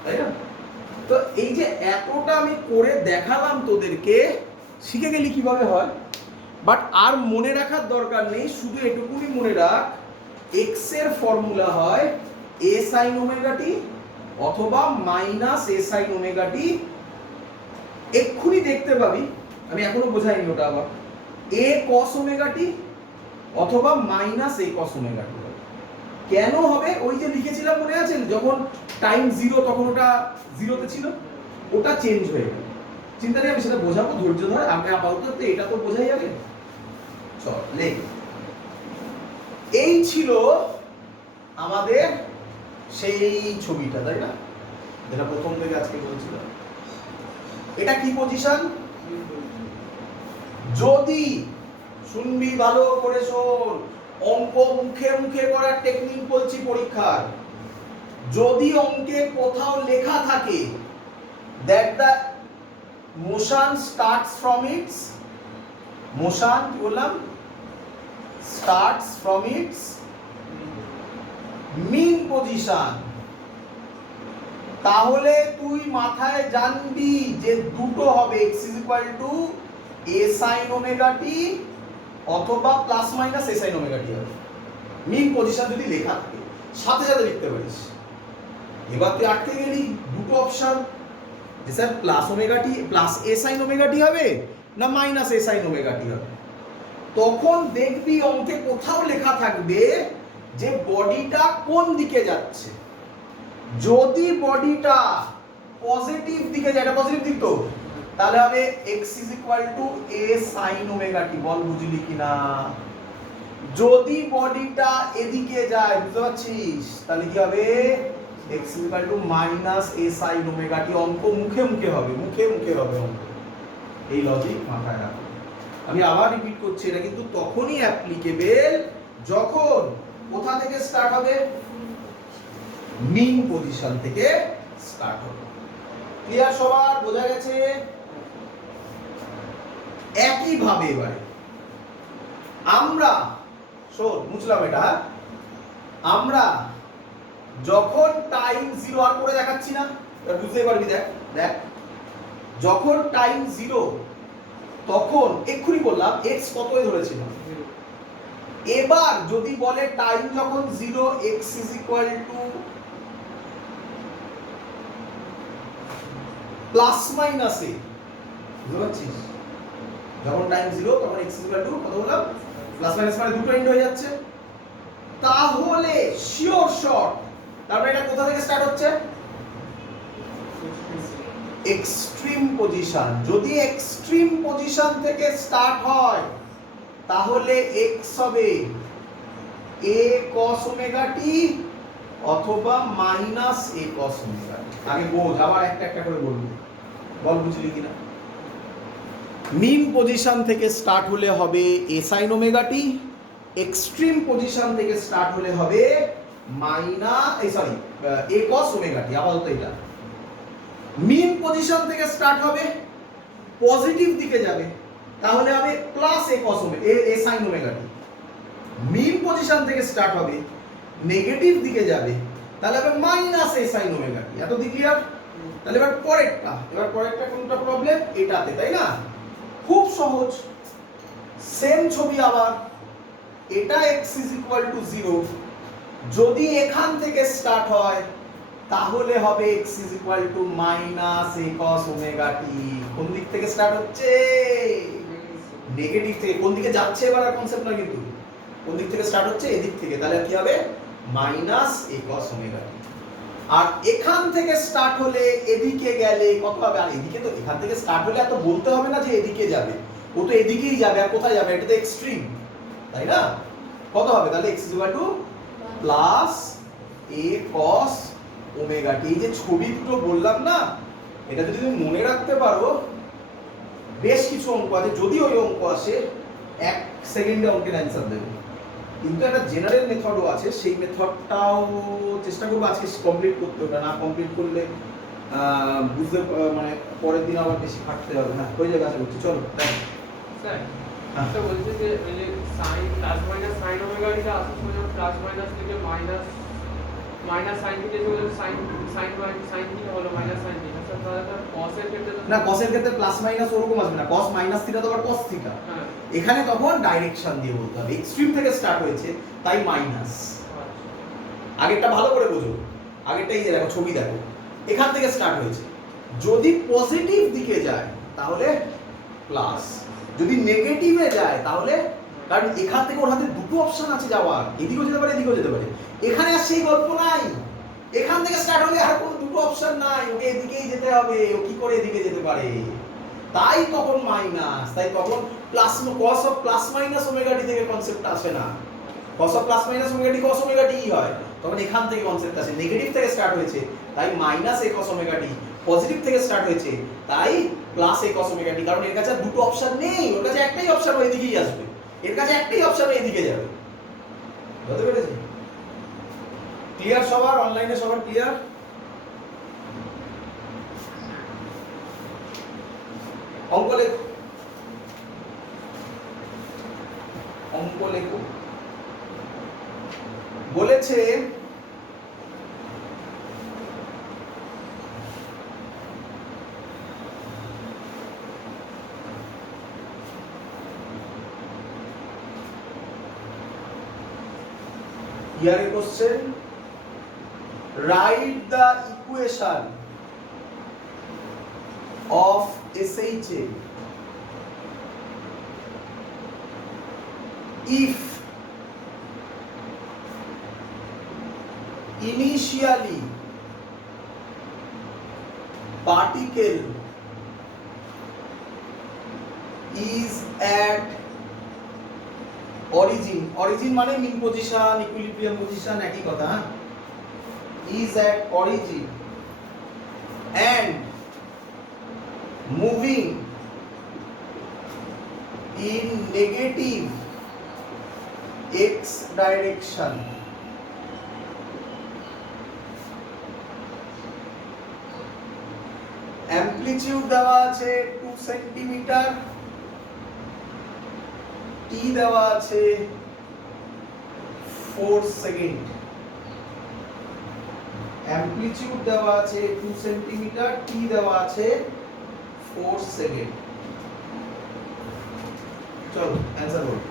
তাই না? তো এই যে এতটা আমি করে দেখালাম তোদেরকে, শিখে গেলি কিভাবে হয়। বাট আর মনে রাখার দরকার নেই, শুধু এটুকুনি মনে রাখ x এর ফর্মুলা হয় a sin omega t অথবা minus a sin omega t। এক্ষুনি দেখতে পাবি, আমি এখনো বোঝাইনি ওটা, আবার a cos omega t অথবা minus a cos omega t। কেন হবে, ওই যে লিখেছিলাম মনে আছে, যখন টাইম 0 তখন ওটা 0 তে ছিল, ওটা চেঞ্জ হয়ে গেল। চিন্তা নেই, আমি সেটা বোঝাবো, ধৈর্য ধর। আমি আপাতত এটা তো বোঝাই যাবে। চল লেখ, এই ছিল আমাদের সেই ছবিটা, তাই না? যেটা প্রথম থেকে আজকে বলছিলাম। এটা কি পজিশন, যদি শুনবি ভালো করে শোন, অঙ্ক মুখে মুখে করার টেকনিক বলছি পরীক্ষার। যদি অঙ্কে কোথাও লেখা থাকে that the motion starts from its, motion কি বললাম, starts from its mean position, তাহলে তুই মাথায় জানবি যে দুটো হবে x is equal to a sin omega t অথবা plus minus a sin omega t হবে। মিন পজিশন যদি লেখা থাকে, সাথে সাথে লিখতে পারিস। এবার তুই আটকে গেলি দুটো অপশন, যে sir plus omega t plus এ সাইন ওমেগা টি হবে না মাইনাস এ সাইন ওমেগা টি হবে। তখন দেখবি অঙ্কে কোথাও লেখা থাকবে যে বডিটা কোন দিকে যাচ্ছে। যদি বডিটা পজিটিভ দিকে যায়, এটা পজিটিভ দিক তো, তাহলে হবে x is equal to a sin omega t. বল বুঝলি কিনা? যদি বডিটা এদিকে যায়, বুঝতে পারছিস, তাহলে কি হবে x is equal to minus a sin omega t. অঙ্ক মুখে মুখে হবে, মুখে মুখে হবে অঙ্ক। এই লজিক মাথায় রাখো। আমি আবার রিপিট করছি, এটা কিন্তু তখনই অ্যাপ্লিকেবল যখন কোথা থেকে স্টার্ট হবে, মিন পজিশন থেকে স্টার্ট হবে। ক্লিয়ার সবার? বোঝা গেছে? একই ভাবে এবারে আমরা মুছলাম এটা, আমরা যখন টাইম 0 আর করে দেখাচ্ছি না, বুঝতে পারবি, দেখ দেখ, যখন টাইম 0 তখন এক্ষুনি বললাম x কতই ধরেছিল। এবার যদি বলে টাইম যখন 0 x is equal to plus minus a, বুঝতে পারছিস? যখন টাইম 0 তখন x ইজ ইকুয়াল টু কত বললাম, প্লাস মাইনাস মানে দুটো এন্ড হয়ে যাচ্ছে। তাহলে শিওর শর্ট, তার মানে এটা কোথা থেকে স্টার্ট হচ্ছে, এক্সট্রিম পজিশন। যদি এক্সট্রিম পজিশন থেকে স্টার্ট হয় তাহলে x হবে a cos ওমেগা t অথবা minus a cos omega t। আগে বোঝ, আবার একটা একটা করে বলবো, বল বুঝলি কিনা? মিন পজিশন থেকে স্টার্ট হলে হবে a sin omega t, extreme position থেকে স্টার্ট হলে হবে a cos ওমেগা t। আপাতত এটা মিন পজিশন থেকে স্টার্ট হবে, পজিটিভ দিকে যাবে, তাহলে হবে plus a cos omega a sin omega t। Mean position থেকে স্টার্ট হবে, নেগেটিভ দিকে যাবে, তাহলে হবে minus a sin omega t। এত দিক ক্লিয়ার? তাহলে এবার পরেরটা কোনটা প্রবলেম, এটাতে, তাই না? খুব সহজ, সেম ছবি আবার, এটা x ইজ ইকুয়াল টু 0, যদি এখান থেকে স্টার্ট হয় তাহলে হবে x is equal to minus a cos omega t। কোন দিক থেকে স্টার্ট হচ্ছে, নেগেটিভ থেকে। কোন দিকে যাচ্ছে এবার আর কনসেপ্ট নয় কিন্তু, কোন দিক থেকে স্টার্ট হচ্ছে, এদিক থেকে, তাহলে কি হবে minus a cos omega t। আর এখান থেকে স্টার্ট হলে এদিকে গেলে কত হবে, আর এদিকে তো এখান থেকে স্টার্ট হলে এত বলতে হবে না যে এদিকে যাবে, ও তো এদিকেই যাবে, আর কোথায় যাবে, এটা তো এক্সট্রিম, তাই না? কত হবে তাহলে x is equal to plus a cos omega t। এই যে ছবি দুটো বললাম না, এটা যদি তুমি মনে রাখতে পারো, বেশ কিছু অঙ্ক আছে, যদি ওই অঙ্ক আসে 1 সেকেন্ডে অঙ্কের অ্যান্সার দেবে। কিন্তু একটা জেনারেল মেথডও আছে, সেই মেথডটাও চেষ্টা করবো আজকে কমপ্লিট করতে। ওটা না কমপ্লিট করলে বুঝতে মানে পরের দিন আবার বেশি খাটতে হবে। হ্যাঁ, হয়ে যাবে আশা করছি। চলো স্যার, তো বলছি যে ওই যে sin plus minus sin omega টা আসলে সোজা প্লাস মাইনাস থেকে মাইনাস sin থেকে চলে sin থেকে হলো মাইনাস sin থেকে। স্যার তাহলে তো cos এর ক্ষেত্রে না, cos এর ক্ষেত্রে প্লাস মাইনাস ওরকম আসবে না, cos মাইনাস থিটা তো আবার cos থিটা। এখানে তখন ডাইরেকশন দিয়ে বলতে হবে, এক্সট্রিম থেকে স্টার্ট হয়েছে তাই মাইনাস। আগেরটা ভালো করে বোঝো, আগেরটা এই যে দেখো, ছবি দেখো, এখান থেকে স্টার্ট হয়েছে, যদি পজিটিভ দিকে যায় তাহলে প্লাস, যদি নেগেটিভে যায় তাহলে, কারণ এখান থেকে ওর হাতে দুটো অপশন আছে যাওয়ার, এদিকেও যেতে পারে এদিকেও যেতে পারে। এখানে আর সেই গল্প নাই, এখান থেকে স্টার্ট হলে আর কোনো দুটো অপশন নাই, ওকে এদিকেই যেতে হবে, ও কি করে এদিকে যেতে পারে, তাই তখন মাইনাস। তাই তখন plus cos of plus minus omega t থেকে কনসেপ্টটা আসে না, cos of plus minus omega t cos omega t হয়, তখন এখান থেকে কনসেপ্ট আসে। নেগেটিভ থেকে স্টার্ট হয়েছে তাই minus a cos omega T, positive থেকে স্টার্ট হয়েছে তাই প্লাস a cos ওমেগা টি। কারণ এর কাছে দুটো অপশন নেই, ওর কাছে একটাই অপশন, ওই দিকেই আসবে, এর কাছে একটাই অপশন, এইদিকে যাবে। বুঝতে পেরেছি? ক্লিয়ার সবার? অনলাইনে সবার ক্লিয়ার? অঙ্ক লেখো, অঙ্ক লেখো। বলেছে here a question write the equation of SHA if initially particle is at origin মানে mean position equilibrium position একই কথা হ্যাঁ is at origin and moving in negative x direction amplitude দেওয়া আছে 2 সেন্টিমিটার t দেওয়া আছে 4 সেকেন্ড amplitude দেওয়া আছে 2 সেন্টিমিটার t দেওয়া আছে 4 সেকেন্ড চলো অ্যানসার বলো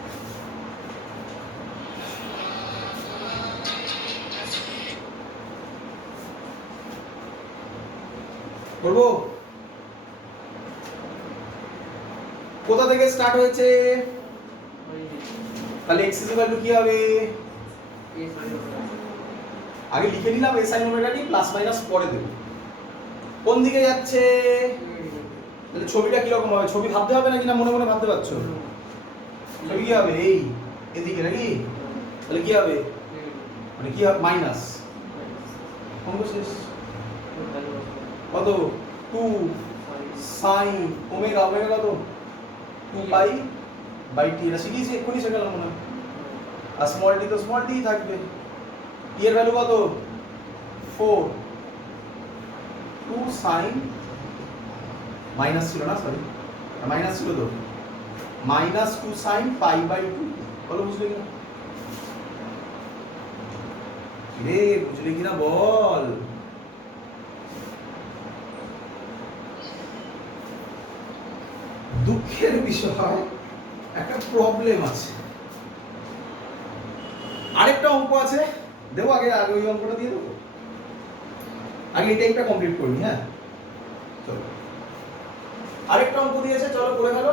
বলবো কোথা থেকে স্টার্ট হয়েছে তাহলে x ইজ ইকুয়াল টু কি হবে আগে লিখে নিলাম a sin omega t plus minus পরে দেব কোন দিকে যাচ্ছে তাহলে ছবিটা কি রকম হবে ছবি ভাবতে হবে নাকি না মনে মনে ভাবতে পারছো ছবি কি হবে এই এদিকে নাকি তাহলে কি হবে মানে কি হবে মাইনাস অঙ্ক শেষ কত 2 sin ওমেগা ওমেগা কত 2 পাই বাই টি এটা শিখিয়েছি এক্ষুনি শেখালাম মনে হয় আর স্মল টি তো স্মল টি থাকবে টি এর ভ্যালু কত 4 2 sin মাইনাস ছিল না সরি মাইনাস ছিল তো মাইনাস 2 sin পাই বাই 2 বলো বুঝলে কিনা রে বুঝলে কিনা বল দুঃখের বিষয় একটা প্রবলেম আছে আরেকটা অঙ্ক আছে দেবো আগে আগে ওই অঙ্কটা দিয়ে দেবো আগে এটা একটা কমপ্লিট করি হ্যাঁ চলো আরেকটা অঙ্ক দিয়েছে চলো করে গেল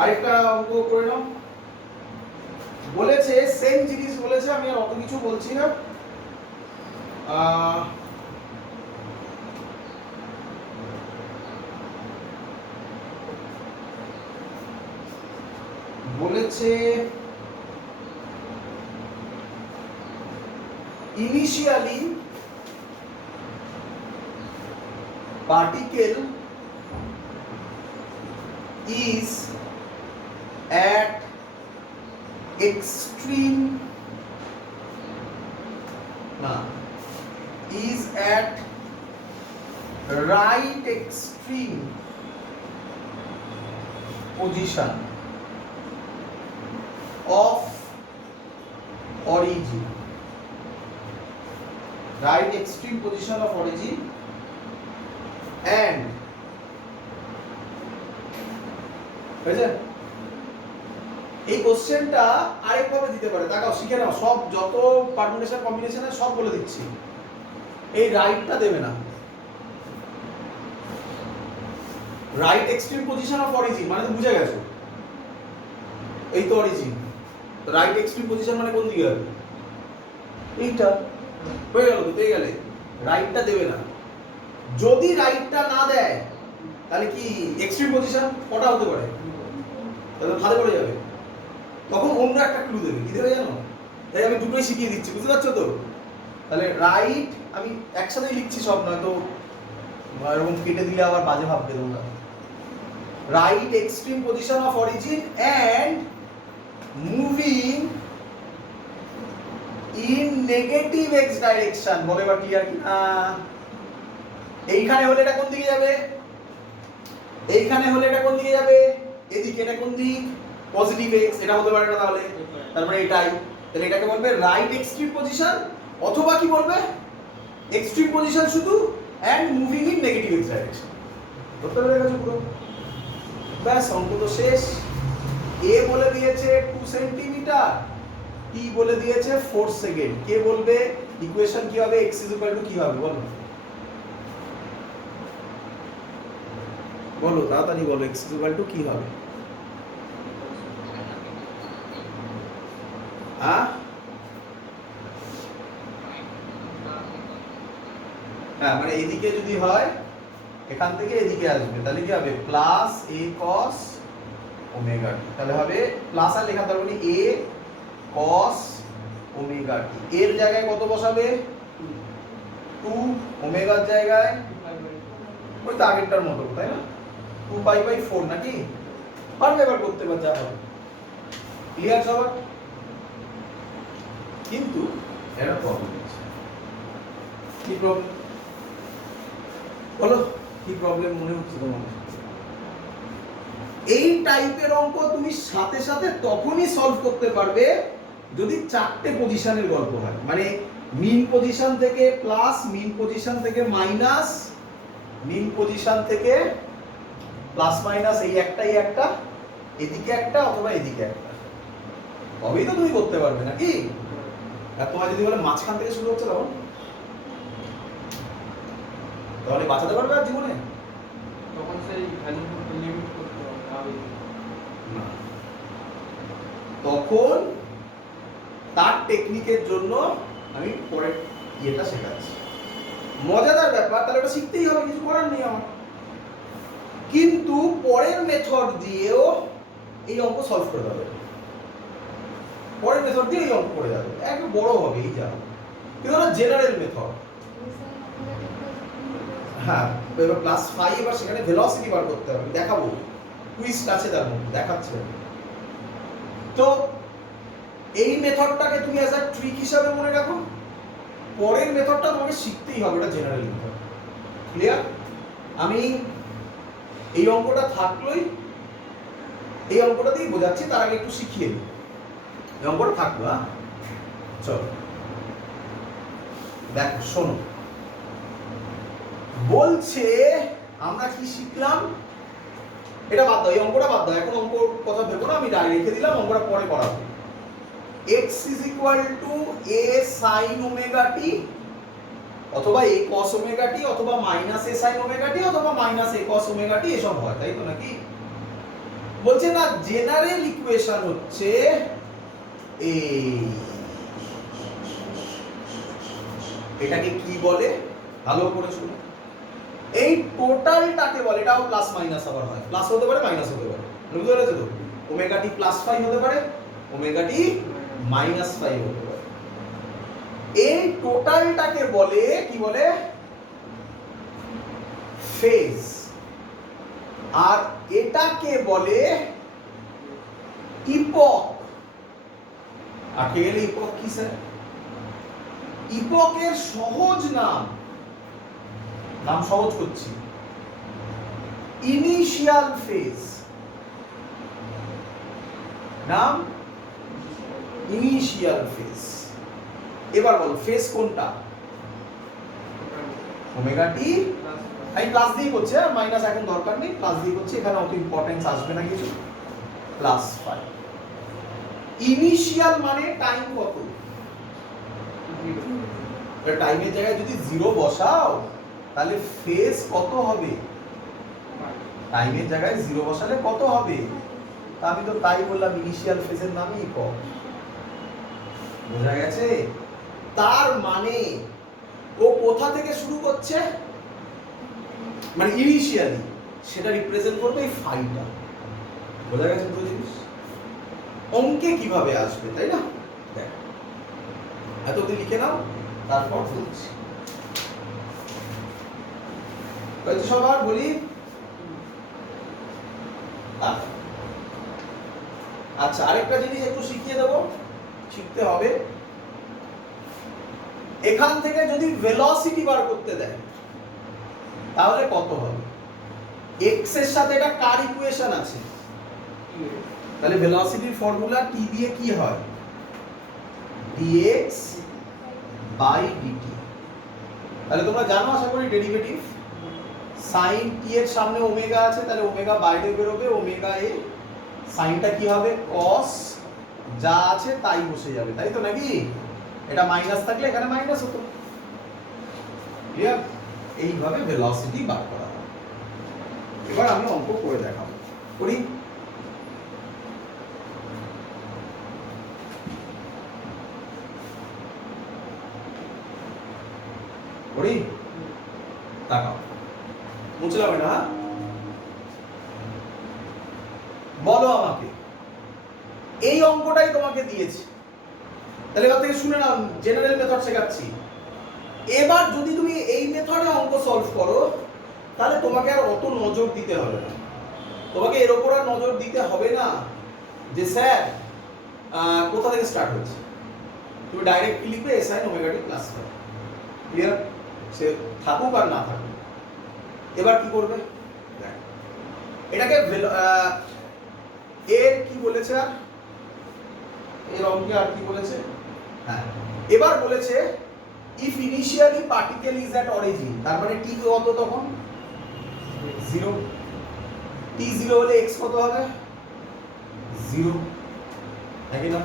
আরেকটা অঙ্ক করে নাও বলেছে সেম জিনিস বলেছে আমি আর অত কিছু বলছি না বলেছে initially particle is at extreme is at right extreme position of origin right extreme position of origin and এই কোশ্চেনটা আরেকভাবে দিতে পারে তাকাও শিখে নাও সব যত পারমুটেশন কম্বিনেশনে সব বলে দিচ্ছি এই রাইটটা দেবে না right extreme position of origin মানে তো বুঝে গেছো এই তো অরিজিন রাইট এক্সট্রিম পজিশন মানে কোন দিকে হবে এইটা হয়ে গেল তো পেয়ে গেলে রাইটটা দেবে না যদি রাইটটা না দেয় তাহলে কি এক্সট্রিম পজিশন কটা হতে পারে তাহলে ভালো করে যাবে তখন অন্য একটা ক্লু দেবে কি দেবে জানো তাই আমি দুটোই শিখিয়ে দিচ্ছি বুঝতে পারছো তো তাহলে রাইট আমি একসাথেই লিখছি সব নয় তো এরকম কেটে দিলে আবার বাজে ভাববে তোমরা right extreme position of origin and moving in negative x direction বলে এবার ক্লিয়ার কি না এইখানে হলে এটা কোন দিকে যাবে এইখানে হলে এটা কোন দিকে যাবে এদিকে এটা কোন দিক পজিটিভ এক্স এটা হতে পারে না তাহলে তারপরে এটাই তাহলে এটাকে বলবে রাইট এক্সট্রিম পজিশন অথবা কি বলবে এক্সট্রিম পজিশন শুধু and moving in negative x direction বুঝতে পেরে গেছো পুরো ব্যাস অঙ্ক তো শেষ এ বলে দিয়েছে 2 সেন্টিমিটার টি বলে দিয়েছে 4 সেকেন্ড। কে বলবে ইকুয়েশন কি হবে, x কি হবে বলো, বলো তাড়াতাড়ি বলো, x কি হবে? হ্যাঁ মানে এদিকে যদি হয় এখান থেকে এদিকে আসবে তাহলে কি হবে প্লাস a cos ওমেগা টি, তাহলে হবে প্লাস আর লেখা দরকার নেই, a cos ওমেগা টি। এর জায়গায় কত বসাবে 2, ওমেগার জায়গায় ওই তো আগেরটার মতো তাই না 2π/4 নাকি, পারবে এবার করতে পার যা হবে, ক্লিয়ার সবার? কিন্তু একটা প্রবলেম আছে। কি প্রবলেম বলো, কি প্রবলেম মনে হচ্ছে তোমার? এই টাইপের অঙ্ক তুমি সাথে সাথে তখনই সলভ করতে পারবে যদি 4টে পজিশনের গল্প হয়, মানে মিন পজিশন থেকে প্লাস, মিন পজিশন থেকে মাইনাস, মিন পজিশন থেকে প্লাস মাইনাস, এই একটাই একটা, এদিকে একটা অথবা এদিকে একটা, তবেই তো তুমি করতে পারবে নাকি? আর তোমার যদি বলে মাঝখান থেকে শুরু হচ্ছে তখন তাহলে বাঁচাতে পারবে আর জীবনে? তখন সেই ভ্যালু লিমিট করতে হবে না, তখন তার টেকনিকের জন্য আমি পরে ইয়েটা শেখাচ্ছি, মজাদার ব্যাপার, তাহলে ওটা শিখতেই হবে, কিছু করার নেই আমার। কিন্তু পরের মেথড দিয়েও এই অঙ্ক সলভ করে দেবে, পরের মেথড দিয়ে এই অঙ্ক করে যাবে, একটু বড় হবে এই যা, কিন্তু ওটা জেনারেল মেথড। হ্যাঁ এবার +5, এবার সেখানে ভেলোসিটি বার করতে হবে, দেখাবো, টুইস্ট আছে তার মধ্যে, দেখাচ্ছে। তো এই মেথডটাকে তুমি অ্যাজ আ ট্রিক হিসাবে মনে রাখো, পরের মেথডটা তোমাকে শিখতেই হবে, এটা জেনারেল মেথড, ক্লিয়ার? আমি এই অঙ্কটা থাকলোই, এই অঙ্কটা দিয়েই বোঝাচ্ছি, তার আগে একটু শিখিয়ে দিই। এই অঙ্কটা থাকলো, হ্যাঁ চলো দেখো শোনো, বলছে আমরা কি শিখলাম, এটা বাদ দাও, এই অঙ্কটা বাদ দাও, এখন অঙ্ক কথা ভেবো না, আমি রেখে দিলাম, অঙ্কটা পরে করাবো। x a sin ওমেগা টি অথবা a cos ওমেগা টি অথবা মাইনাস a sin ওমেগা টি অথবা মাইনাস a cos ওমেগা টি, এসব হয় তাই তো নাকি? বলছে না জেনারেল ইকুয়েশন হচ্ছে এটাকে কি বলে ভালো করে শুনো, এই টোটালটাকে বলে, এটাও প্লাস মাইনাস আবার হয়, প্লাস হতে পারে মাইনাস হতে পারে, বুঝতে পেরেছো তো? ওমেগা টি +5 হতে পারে, ওমেগা টি -5 হতে পারে। এই টোটালটাকে বলে কি বলে ফেজ, আর এটাকে বলে ইপক। আটকে গেলে ইপক কি স্যার? ইপকের সহজ নাম সহজ করছি, ইনিশিয়াল ফেজ, নাম ইনিশিয়াল ফেজ। এবার বল ফেজ কোনটা? ওমেগা টি, আমি প্লাস দিয়ে করছি, মাইনাস এখন দরকার নেই, প্লাস দিয়ে করছি, এখানে অত ইম্পর্টেন্স আসবে না কিছু, +5। ইনিশিয়াল মানে টাইম কত, টাইমের জায়গায় যদি 0 বসাও তাহলে ফেজ কত হবে, টাইমের জায়গায় 0 বসালে কত হবে, তা আমি তো তাই বললাম ইনিশিয়াল ফেজের নামই ইপক, বোঝা গেছে? তার মানে ও কোথা থেকে শুরু করছে, মানে ইনিশিয়ালি সেটা রিপ্রেজেন্ট করবে এই ফাইটা, বোঝা গেছে তো জিনিস? অঙ্কে কিভাবে আসবে তাই না? দেখ এত অবধি লিখে নাও, তারপর বলছি। সবার বলি আচ্ছা, আরেকটা জিনিস একটু শিখিয়ে দেবো, শিখতে হবে। এখান থেকে যদি ভেলোসিটি বার করতে দেয় তাহলে কত হবে? x এর সাথে এটা কার ইকুয়েশন আছে? তাহলে ভেলোসিটির ফর্মুলা t দিয়ে কি হয়? dx by dt। তাহলে তোমরা জানো আশা করি ডেরিভেটিভ, sin t এর সামনে ওমেগা আছে, তাহলে ওমেগা বাইরে বেরোবে, ওমেগা এ, সাইনটা কি হবে cos যা আছে তাই বসে যাবে, তাই তো নাকি? এটা মাইনাস থাকলে এখানে মাইনাস হতো। ক্লিয়ার? এইভাবে ভেলোসিটি বার করা হয়। এবার আমি অঙ্ক করে দেখাবো, করি। করি, তাকাও, মুছে যাবে না। বলো আমাকে, এই অঙ্কটাই তোমাকে দিয়েছি, তাহলে এবার থেকে শুনে নাও, জেনারেল মেথড শেখাচ্ছি। এবার যদি তুমি এই মেথডে অঙ্ক সলভ করো, তাহলে তোমাকে আর অত নজর দিতে হবে না। তোমাকে এর উপর আর নজর দিতে হবে না যে স্যার কোথা থেকে স্টার্ট হচ্ছে। তুমি ডাইরেক্ট কি লিখবে, sin omega t plus phi. Clear? সে থাকুক আর না থাকুক। এবার কি করবে, দেখো এটাকে এর কি বলেছে, আর এর অঙ্কে আর কি বলেছে, হ্যাঁ এবার বলেছে if initially particle is at origin, তার মানে টি কত তখন 0, টি 0 হলে x কত হবে 0, নাকি না?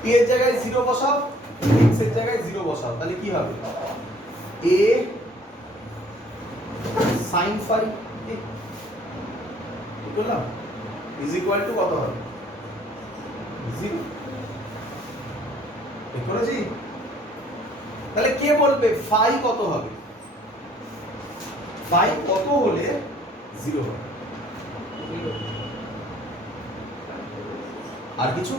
p এর জায়গায় 0 বসাও, x এর জায়গায় 0 বসাও, তাহলে কি হবে a sin phi ঠিক বললাম ইজ ইকুয়াল টু কত হবে 0। ঠিক করেছি? তাহলে কে বলবে ফাই কত হবে, ফাই কত হলে 0 হবে? আর কিছু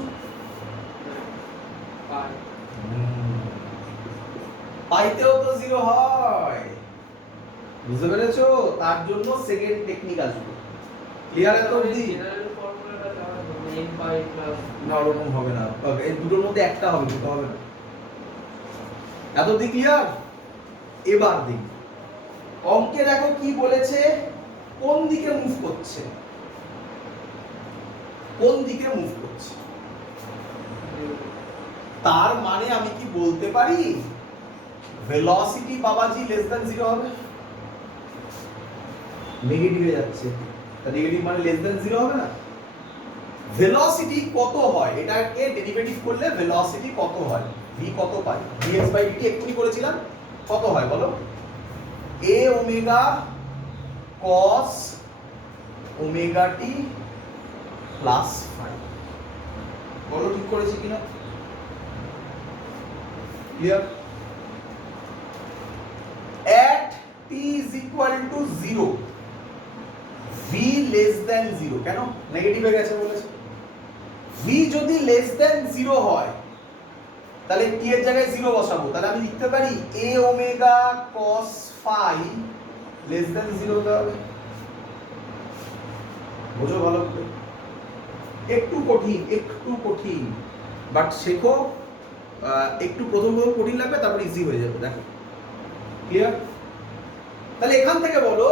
পাইতেও তো 0 হয়, বুঝতে পেরেছো? তার জন্য সেকেন্ড টেকনিক আসবে। ক্লিয়ার এত অবধি? না ওরকম হবে না, এই দুটোর মধ্যে একটা হবে, দুটো হবে না। এত অবধি ক্লিয়ার? এবার দেখি অঙ্কে দেখো কি বলেছে, কোন দিকে মুভ করছে, কোন দিকে মুভ করছে। তার মানে আমি কি বলতে পারি ভেলোসিটি বাবাজি লেস দ্যান 0 হবে? নেগেটিভে যাচ্ছে, তা নেগেটিভ মানে লেস দ্যান 0 হবে না? ভেলোসিটি কত হয়, এটাকে ডেরিভেটিভ করলে ভেলোসিটি কত হয়, v কত পাই, dx বাই dt এক্ষুনি করেছিলাম, কত হয় বলো? a omega cos omega t plus phi. বলো ঠিক করেছি কিনা? Clear? at t is equal to 0 v less than 0, কেন নেগেটিভ হয়ে গেছে বলেছে। v যদি less than 0 হয় তাহলে t এর জায়গায় 0 বসাবো, তাহলে আমি লিখতে পারি a omega cos phi less than 0 হতে হবে। বুঝো ভালো করে, একটু কঠিন বাট শেখো, একটু প্রথম কঠিন লাগবে, তারপর ইজি হয়ে যাবে। দেখো ক্লিয়ার? তাহলে এখান থেকে বলো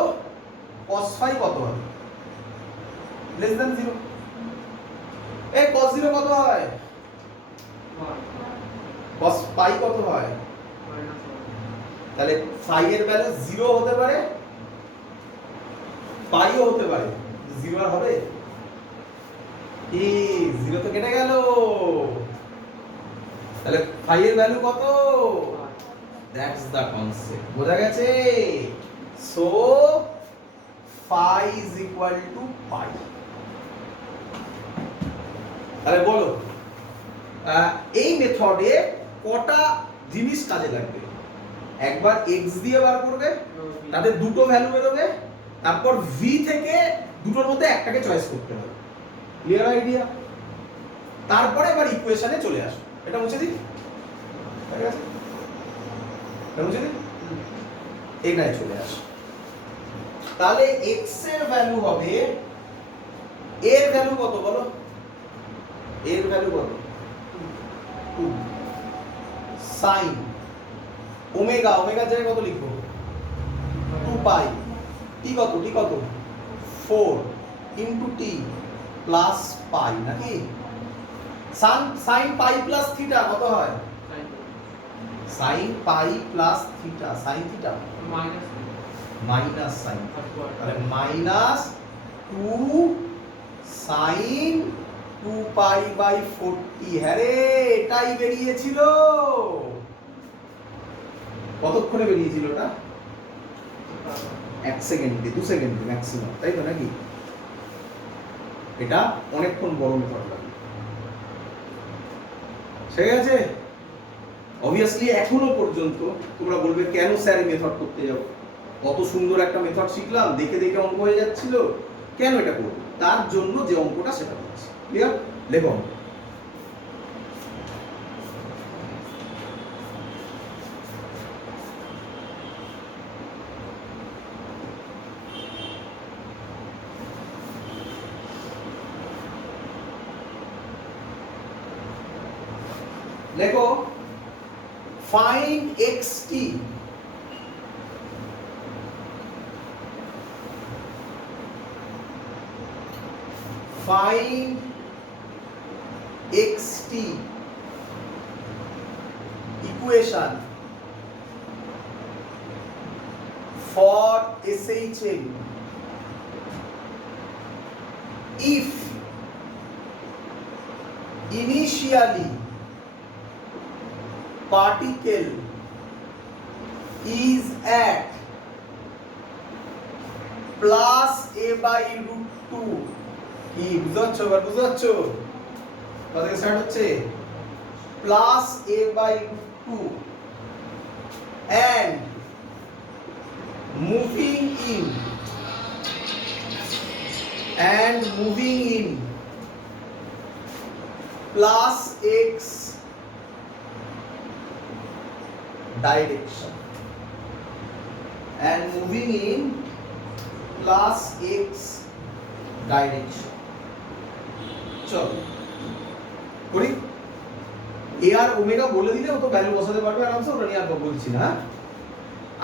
cos phi কত হবে less than 0। এই cos 0 কত হয়, cos phi কত হয়, তাহলে phi এর ভ্যালু 0 হতে পারে, pi ও হতে পারে, 0 আর হবে কি? 0 তো কেটে গেল, তাহলে phi এর ভ্যালু কত? দ্যাটস দ্য কনসেপ্ট, বোঝা গেছে? So phi is equal to pi। তাহলে বলো এই মেথডে কটা জিনিস কাজে লাগবে? একবার x দিয়ে বার করবে, তাতে দুটো ভ্যালু বেরোবে, তারপর v থেকে দুটোর মধ্যে একটাকে চয়েস করতে হবে। Clear idea? তারপরে এবার ইকুয়েশনে চলে আসো। এটা মুছে দিই, ঠিক আছে? এটা মুছে দিই, এটাই চলে আসো। তাহলে x এর ভ্যালু হবে, এর ভ্যালু কত বলো? এর ভ্যালু কত? 2 sin ওমেগা, ওমেগা জায়গায় কত লিখবো? 2 পাই। t কত? t কত? 4 ইনটু t প্লাস পাই, নাকি? sin পাই প্লাস থিটা কত হয়? sin পাই plus theta, sin theta minus sin, তাহলে মাইনাস 2 sin 2π/40। হ্যাঁ রে, এটাই বেরিয়েছিল। কতক্ষণে বেরিয়েছিল ওটা? 1 সেকেন্ডে, 2 সেকেন্ডে ম্যাক্সিমাম, তাই তো নাকি? এটা অনেকক্ষণ বড় মেথড লাগে। ঠিক আছে? অবভিয়াসলি এখনো পর্যন্ত তোমরা বলবে কেন স্যার এই মেথড করতে যাবো? কত সুন্দর একটা মেথড শিখলাম, দেখে দেখে অঙ্ক হয়ে যাচ্ছিল, কেন এটা করবো? তার জন্য যে অঙ্কটা সেটা করছি। ক্লিয়ার? লেখো। লেখো find xt find xt equation for SHM if initially particle is at plus a/√2 কি বুঝাচ্ছো? এবার বুঝাচ্ছো কত স্টার্ট হচ্ছে? plus a/√2 and moving in plus x direction and moving in plus x direction। চলো করি। এ আর ওমেগা বলে দিলে ও তো ভ্যালু বসাতে পারবে আরামসে, ওটা নিয়ে আর বলছি না।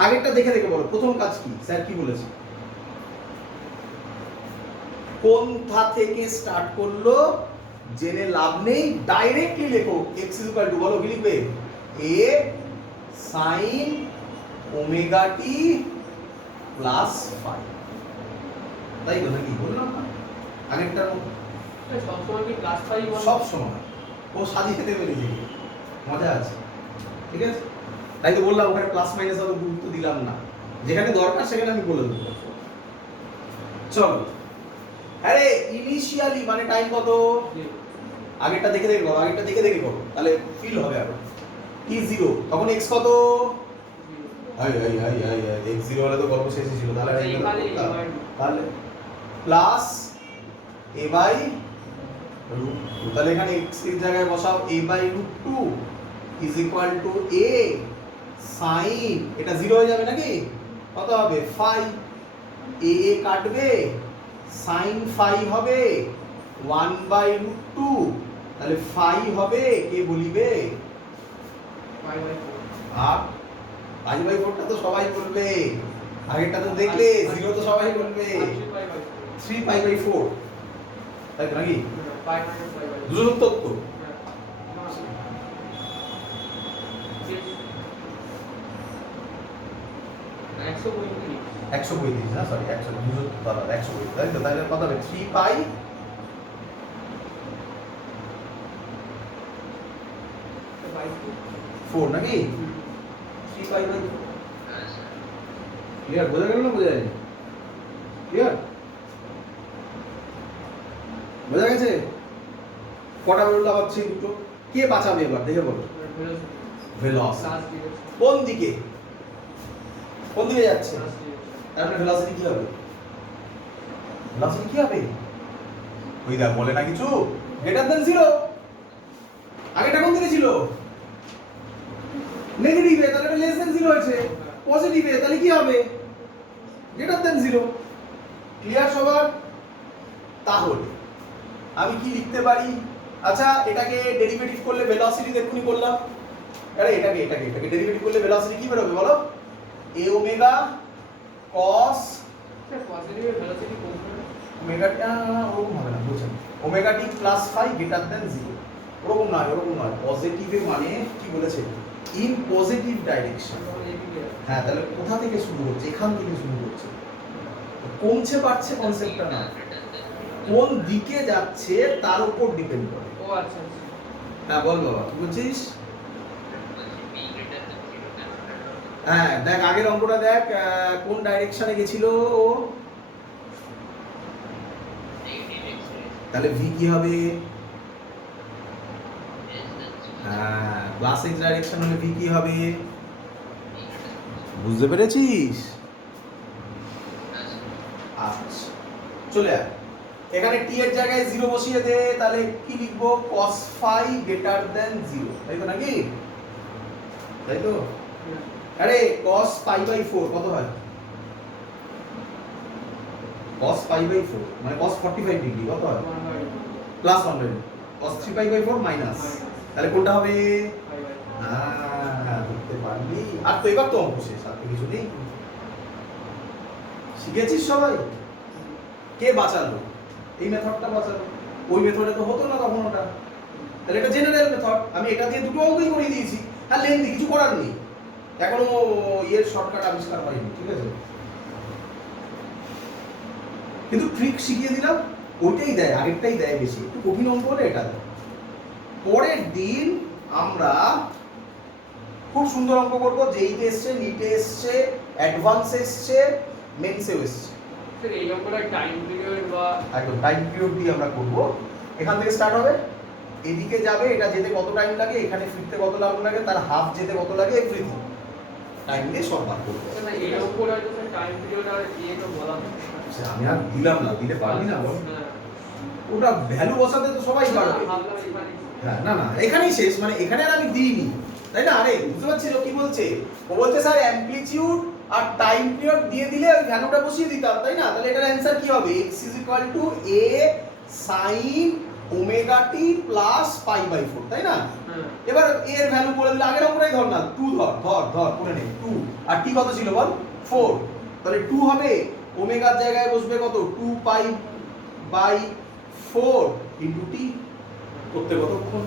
আগেরটা দেখে দেখে বলো, প্রথম কাজ কি স্যার কি বলেছে? কোনটা থেকে স্টার্ট করলো জেনে লাভ নেই, ডাইরেক্টলি লেখো x = বলো কি লিখবে? a sin omega t plus phi, তাই তো নাকি? বললাম না আগেরটার মতো সবসময় কি প্লাস ফাই? সব সময় ও সাজিয়ে খেতে পেরেছে, মজা আছে। ঠিক আছে, তাই তো বললাম ওখানে প্লাস মাইনাস অত গুরুত্ব দিলাম না, যেখানে দরকার সেখানে আমি বলে দেবো। চলো, আরে ইনিশিয়ালি মানে টাইম কত? আগেরটা দেখে দেখে করো, আগেরটা দেখে দেখে করো, তাহলে ফিল হবে আরো। t0 তখন x কত? x0 হলে তো গল্প শেষই ছিল। তাহলে প্লাস a/√2, তাহলে এখানে x এর জায়গায় বসাও a/√2 is equal to a sin, এটা 0 হয়ে যাবে নাকি? কত হবে? phi, a কাটবে, sin phi হবে 1/√2, তাহলে phi হবে কে বলিবে? আর π/4টা তো সবাই বলবে, আগেরটা তো দেখলে 0 তো সবাই বলবে 3π/4, তাই তো নাকি? দুটো তত্ত্ব। 135 না, সরি 135, তাই তো? তাহলে কত হবে? 3π/4 নাকি? 3π/4 ক্লিয়ার? বোঝা গেল না বোঝা যায়নি? ক্লিয়ার? বোঝা গেছে? কটা বেরোলো আবার সেই দুটো? কে বাঁচাবে এবার দেখে বলো? ভেলোসিটি কোন দিকে? কোন দিকে যাচ্ছে? তাহলে ভেলোসিটি কি হবে? ভেলোসিটি কি হবে? ওই দা বলে না কিছু, গ্রেটার দ্যান 0। আগেটা কোন দিকে ছিল? নেগেটিভে, তাহলে এটা লেস দ্যান 0 হয়েছে। পজিটিভে, তাহলে কি হবে? Greater than 0। ক্লিয়ার সবার? তাহলে আমি কি লিখতে পারি? আচ্ছা, এটাকে ডেরিভেটিভ করলে ভেলোসিটি এক্ষুনি করলাম। আরে এটাকে ডেরিভেটিভ করলে ভেলোসিটি কি বের হবে বলো? a ওমেগা cos পজিটিভের ভেলোসিটি কোন হবে? ওমেগা টি ওরকম হবে না, বুঝছেন? Omega t plus phi greater than 0, ওরকম নয়। পজিটিভে মানে কি বলেছে? In positive direction. হ্যাঁ, তাহলে কোথা থেকে শুরু হচ্ছে? এখান থেকে শুরু হচ্ছে। কমছে বাড়ছে কনসেপ্টটা না, কোন দিকে যাচ্ছে তার উপর ডিপেন্ড করে। ও আচ্ছা আচ্ছা। হ্যাঁ বল বাবা, কি বলছিস? হ্যাঁ দেখ আগের অঙ্কটা দেখ, কোন ডাইরেকশনে গেছিল ও, তাহলে ভি কি হবে? হ্যাঁ প্লাস এক্স ডাইরেকশন হলে ভি কি হবে? বুঝতে পেরেছিস? আচ্ছা চলে আয়, এখানে টি এর জায়গায় 0 বসিয়ে দে, তাহলে কি লিখবো? cos phi greater than 0, তাই তো নাকি? তাই তো? আরে cos pi by 4 কত হয়? cos pi by 4 মানে cos 45 ডিগ্রি কত হয়? Plus 100, cos 3 pi by 4 minus, তাহলে কোনটা হবে? ধরতে পারলি। আর তো এবার তো অঙ্ক শেষ, আর তো কিছু নেই। শিখেছিস সবাই? কে বাঁচালো? এই মেথডটা বাঁচালো, ওই মেথডে তো হতো না তখন ওটা। তাহলে এটা জেনারেল মেথড, আমি এটা দিয়ে দুটো অঙ্কই করে দিয়েছি। আর লেন্দি কিছু করার নেই, এখনো এর শর্টকাট আবিষ্কার হয়নি, ঠিক আছে? কিন্তু ট্রিক শিখিয়ে দিলাম, ওইটাই দেয়, আগেরটাই দেয় বেশি, একটু কঠিন অঙ্ক হলে এটা দেয়। পরের দিন আমরা খুব সুন্দর অঙ্ক করবো, যেইতে এসছে, নিটে এসছে, অ্যাডভান্স এসছে, মেন্সেও এসছে। স্যার এই অঙ্কটা টাইম পিরিয়ড বা একদম টাইম পিরিয়ড দিয়ে আমরা করব। এখান থেকে স্টার্ট হবে, এদিকে যাবে, এটা যেতে কত টাইম লাগে, এখানে ফিরতে কত লাগে, তার হাফ যেতে কত লাগে, এভরিথিং টাইম দিয়ে সব বার করবো। স্যার এই অঙ্কটা তো স্যার টাইম পিরিয়ড আর ইয়ে তো বলা আচ্ছা আমি আর দিলাম না, দিলে পারবি না বল? হ্যাঁ ওটা ভ্যালু বসাতে তো সবাই পারবে। হ্যাঁ না না এখানেই শেষ, মানে এখানে আর আমি দিইনি, তাই না? আরে বুঝতে পারছিস ও কি বলছে? ও বলছে স্যার অ্যামপ্লিটিউড আর টাইম পিরিয়ড দিয়ে দিলে ওই ভ্যালুটা বসিয়ে দিতাম, তাই না? তাহলে এটার অ্যানসার কি হবে? x a sin omega t plus pi by 4, তাই না? এবার a এর ভ্যালু বলে দিলে, আগের অঙ্কটাই ধর না, 2 ধর করে নে 2, আর টি কত ছিল বল? 4, তাহলে 2 হবে, ওমেগার জায়গায় বসবে কত? 2 পাই বাই 4 ইনটু টি, করতে কতক্ষণ?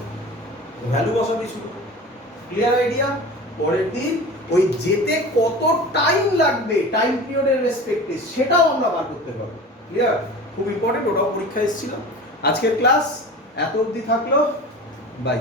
ভ্যালু বসাবি শুধু। Clear idea? পরের দিন ওই যেতে কত টাইম লাগবে টাইম পিরিয়ডের রেসপেক্টে সেটাও আমরা বার করতে পারবো। ক্লিয়ার? খুব ইম্পর্টেন্ট, ওটাও পরীক্ষা এসেছিল। আজকের ক্লাস এত অবধি থাকলো, বাই।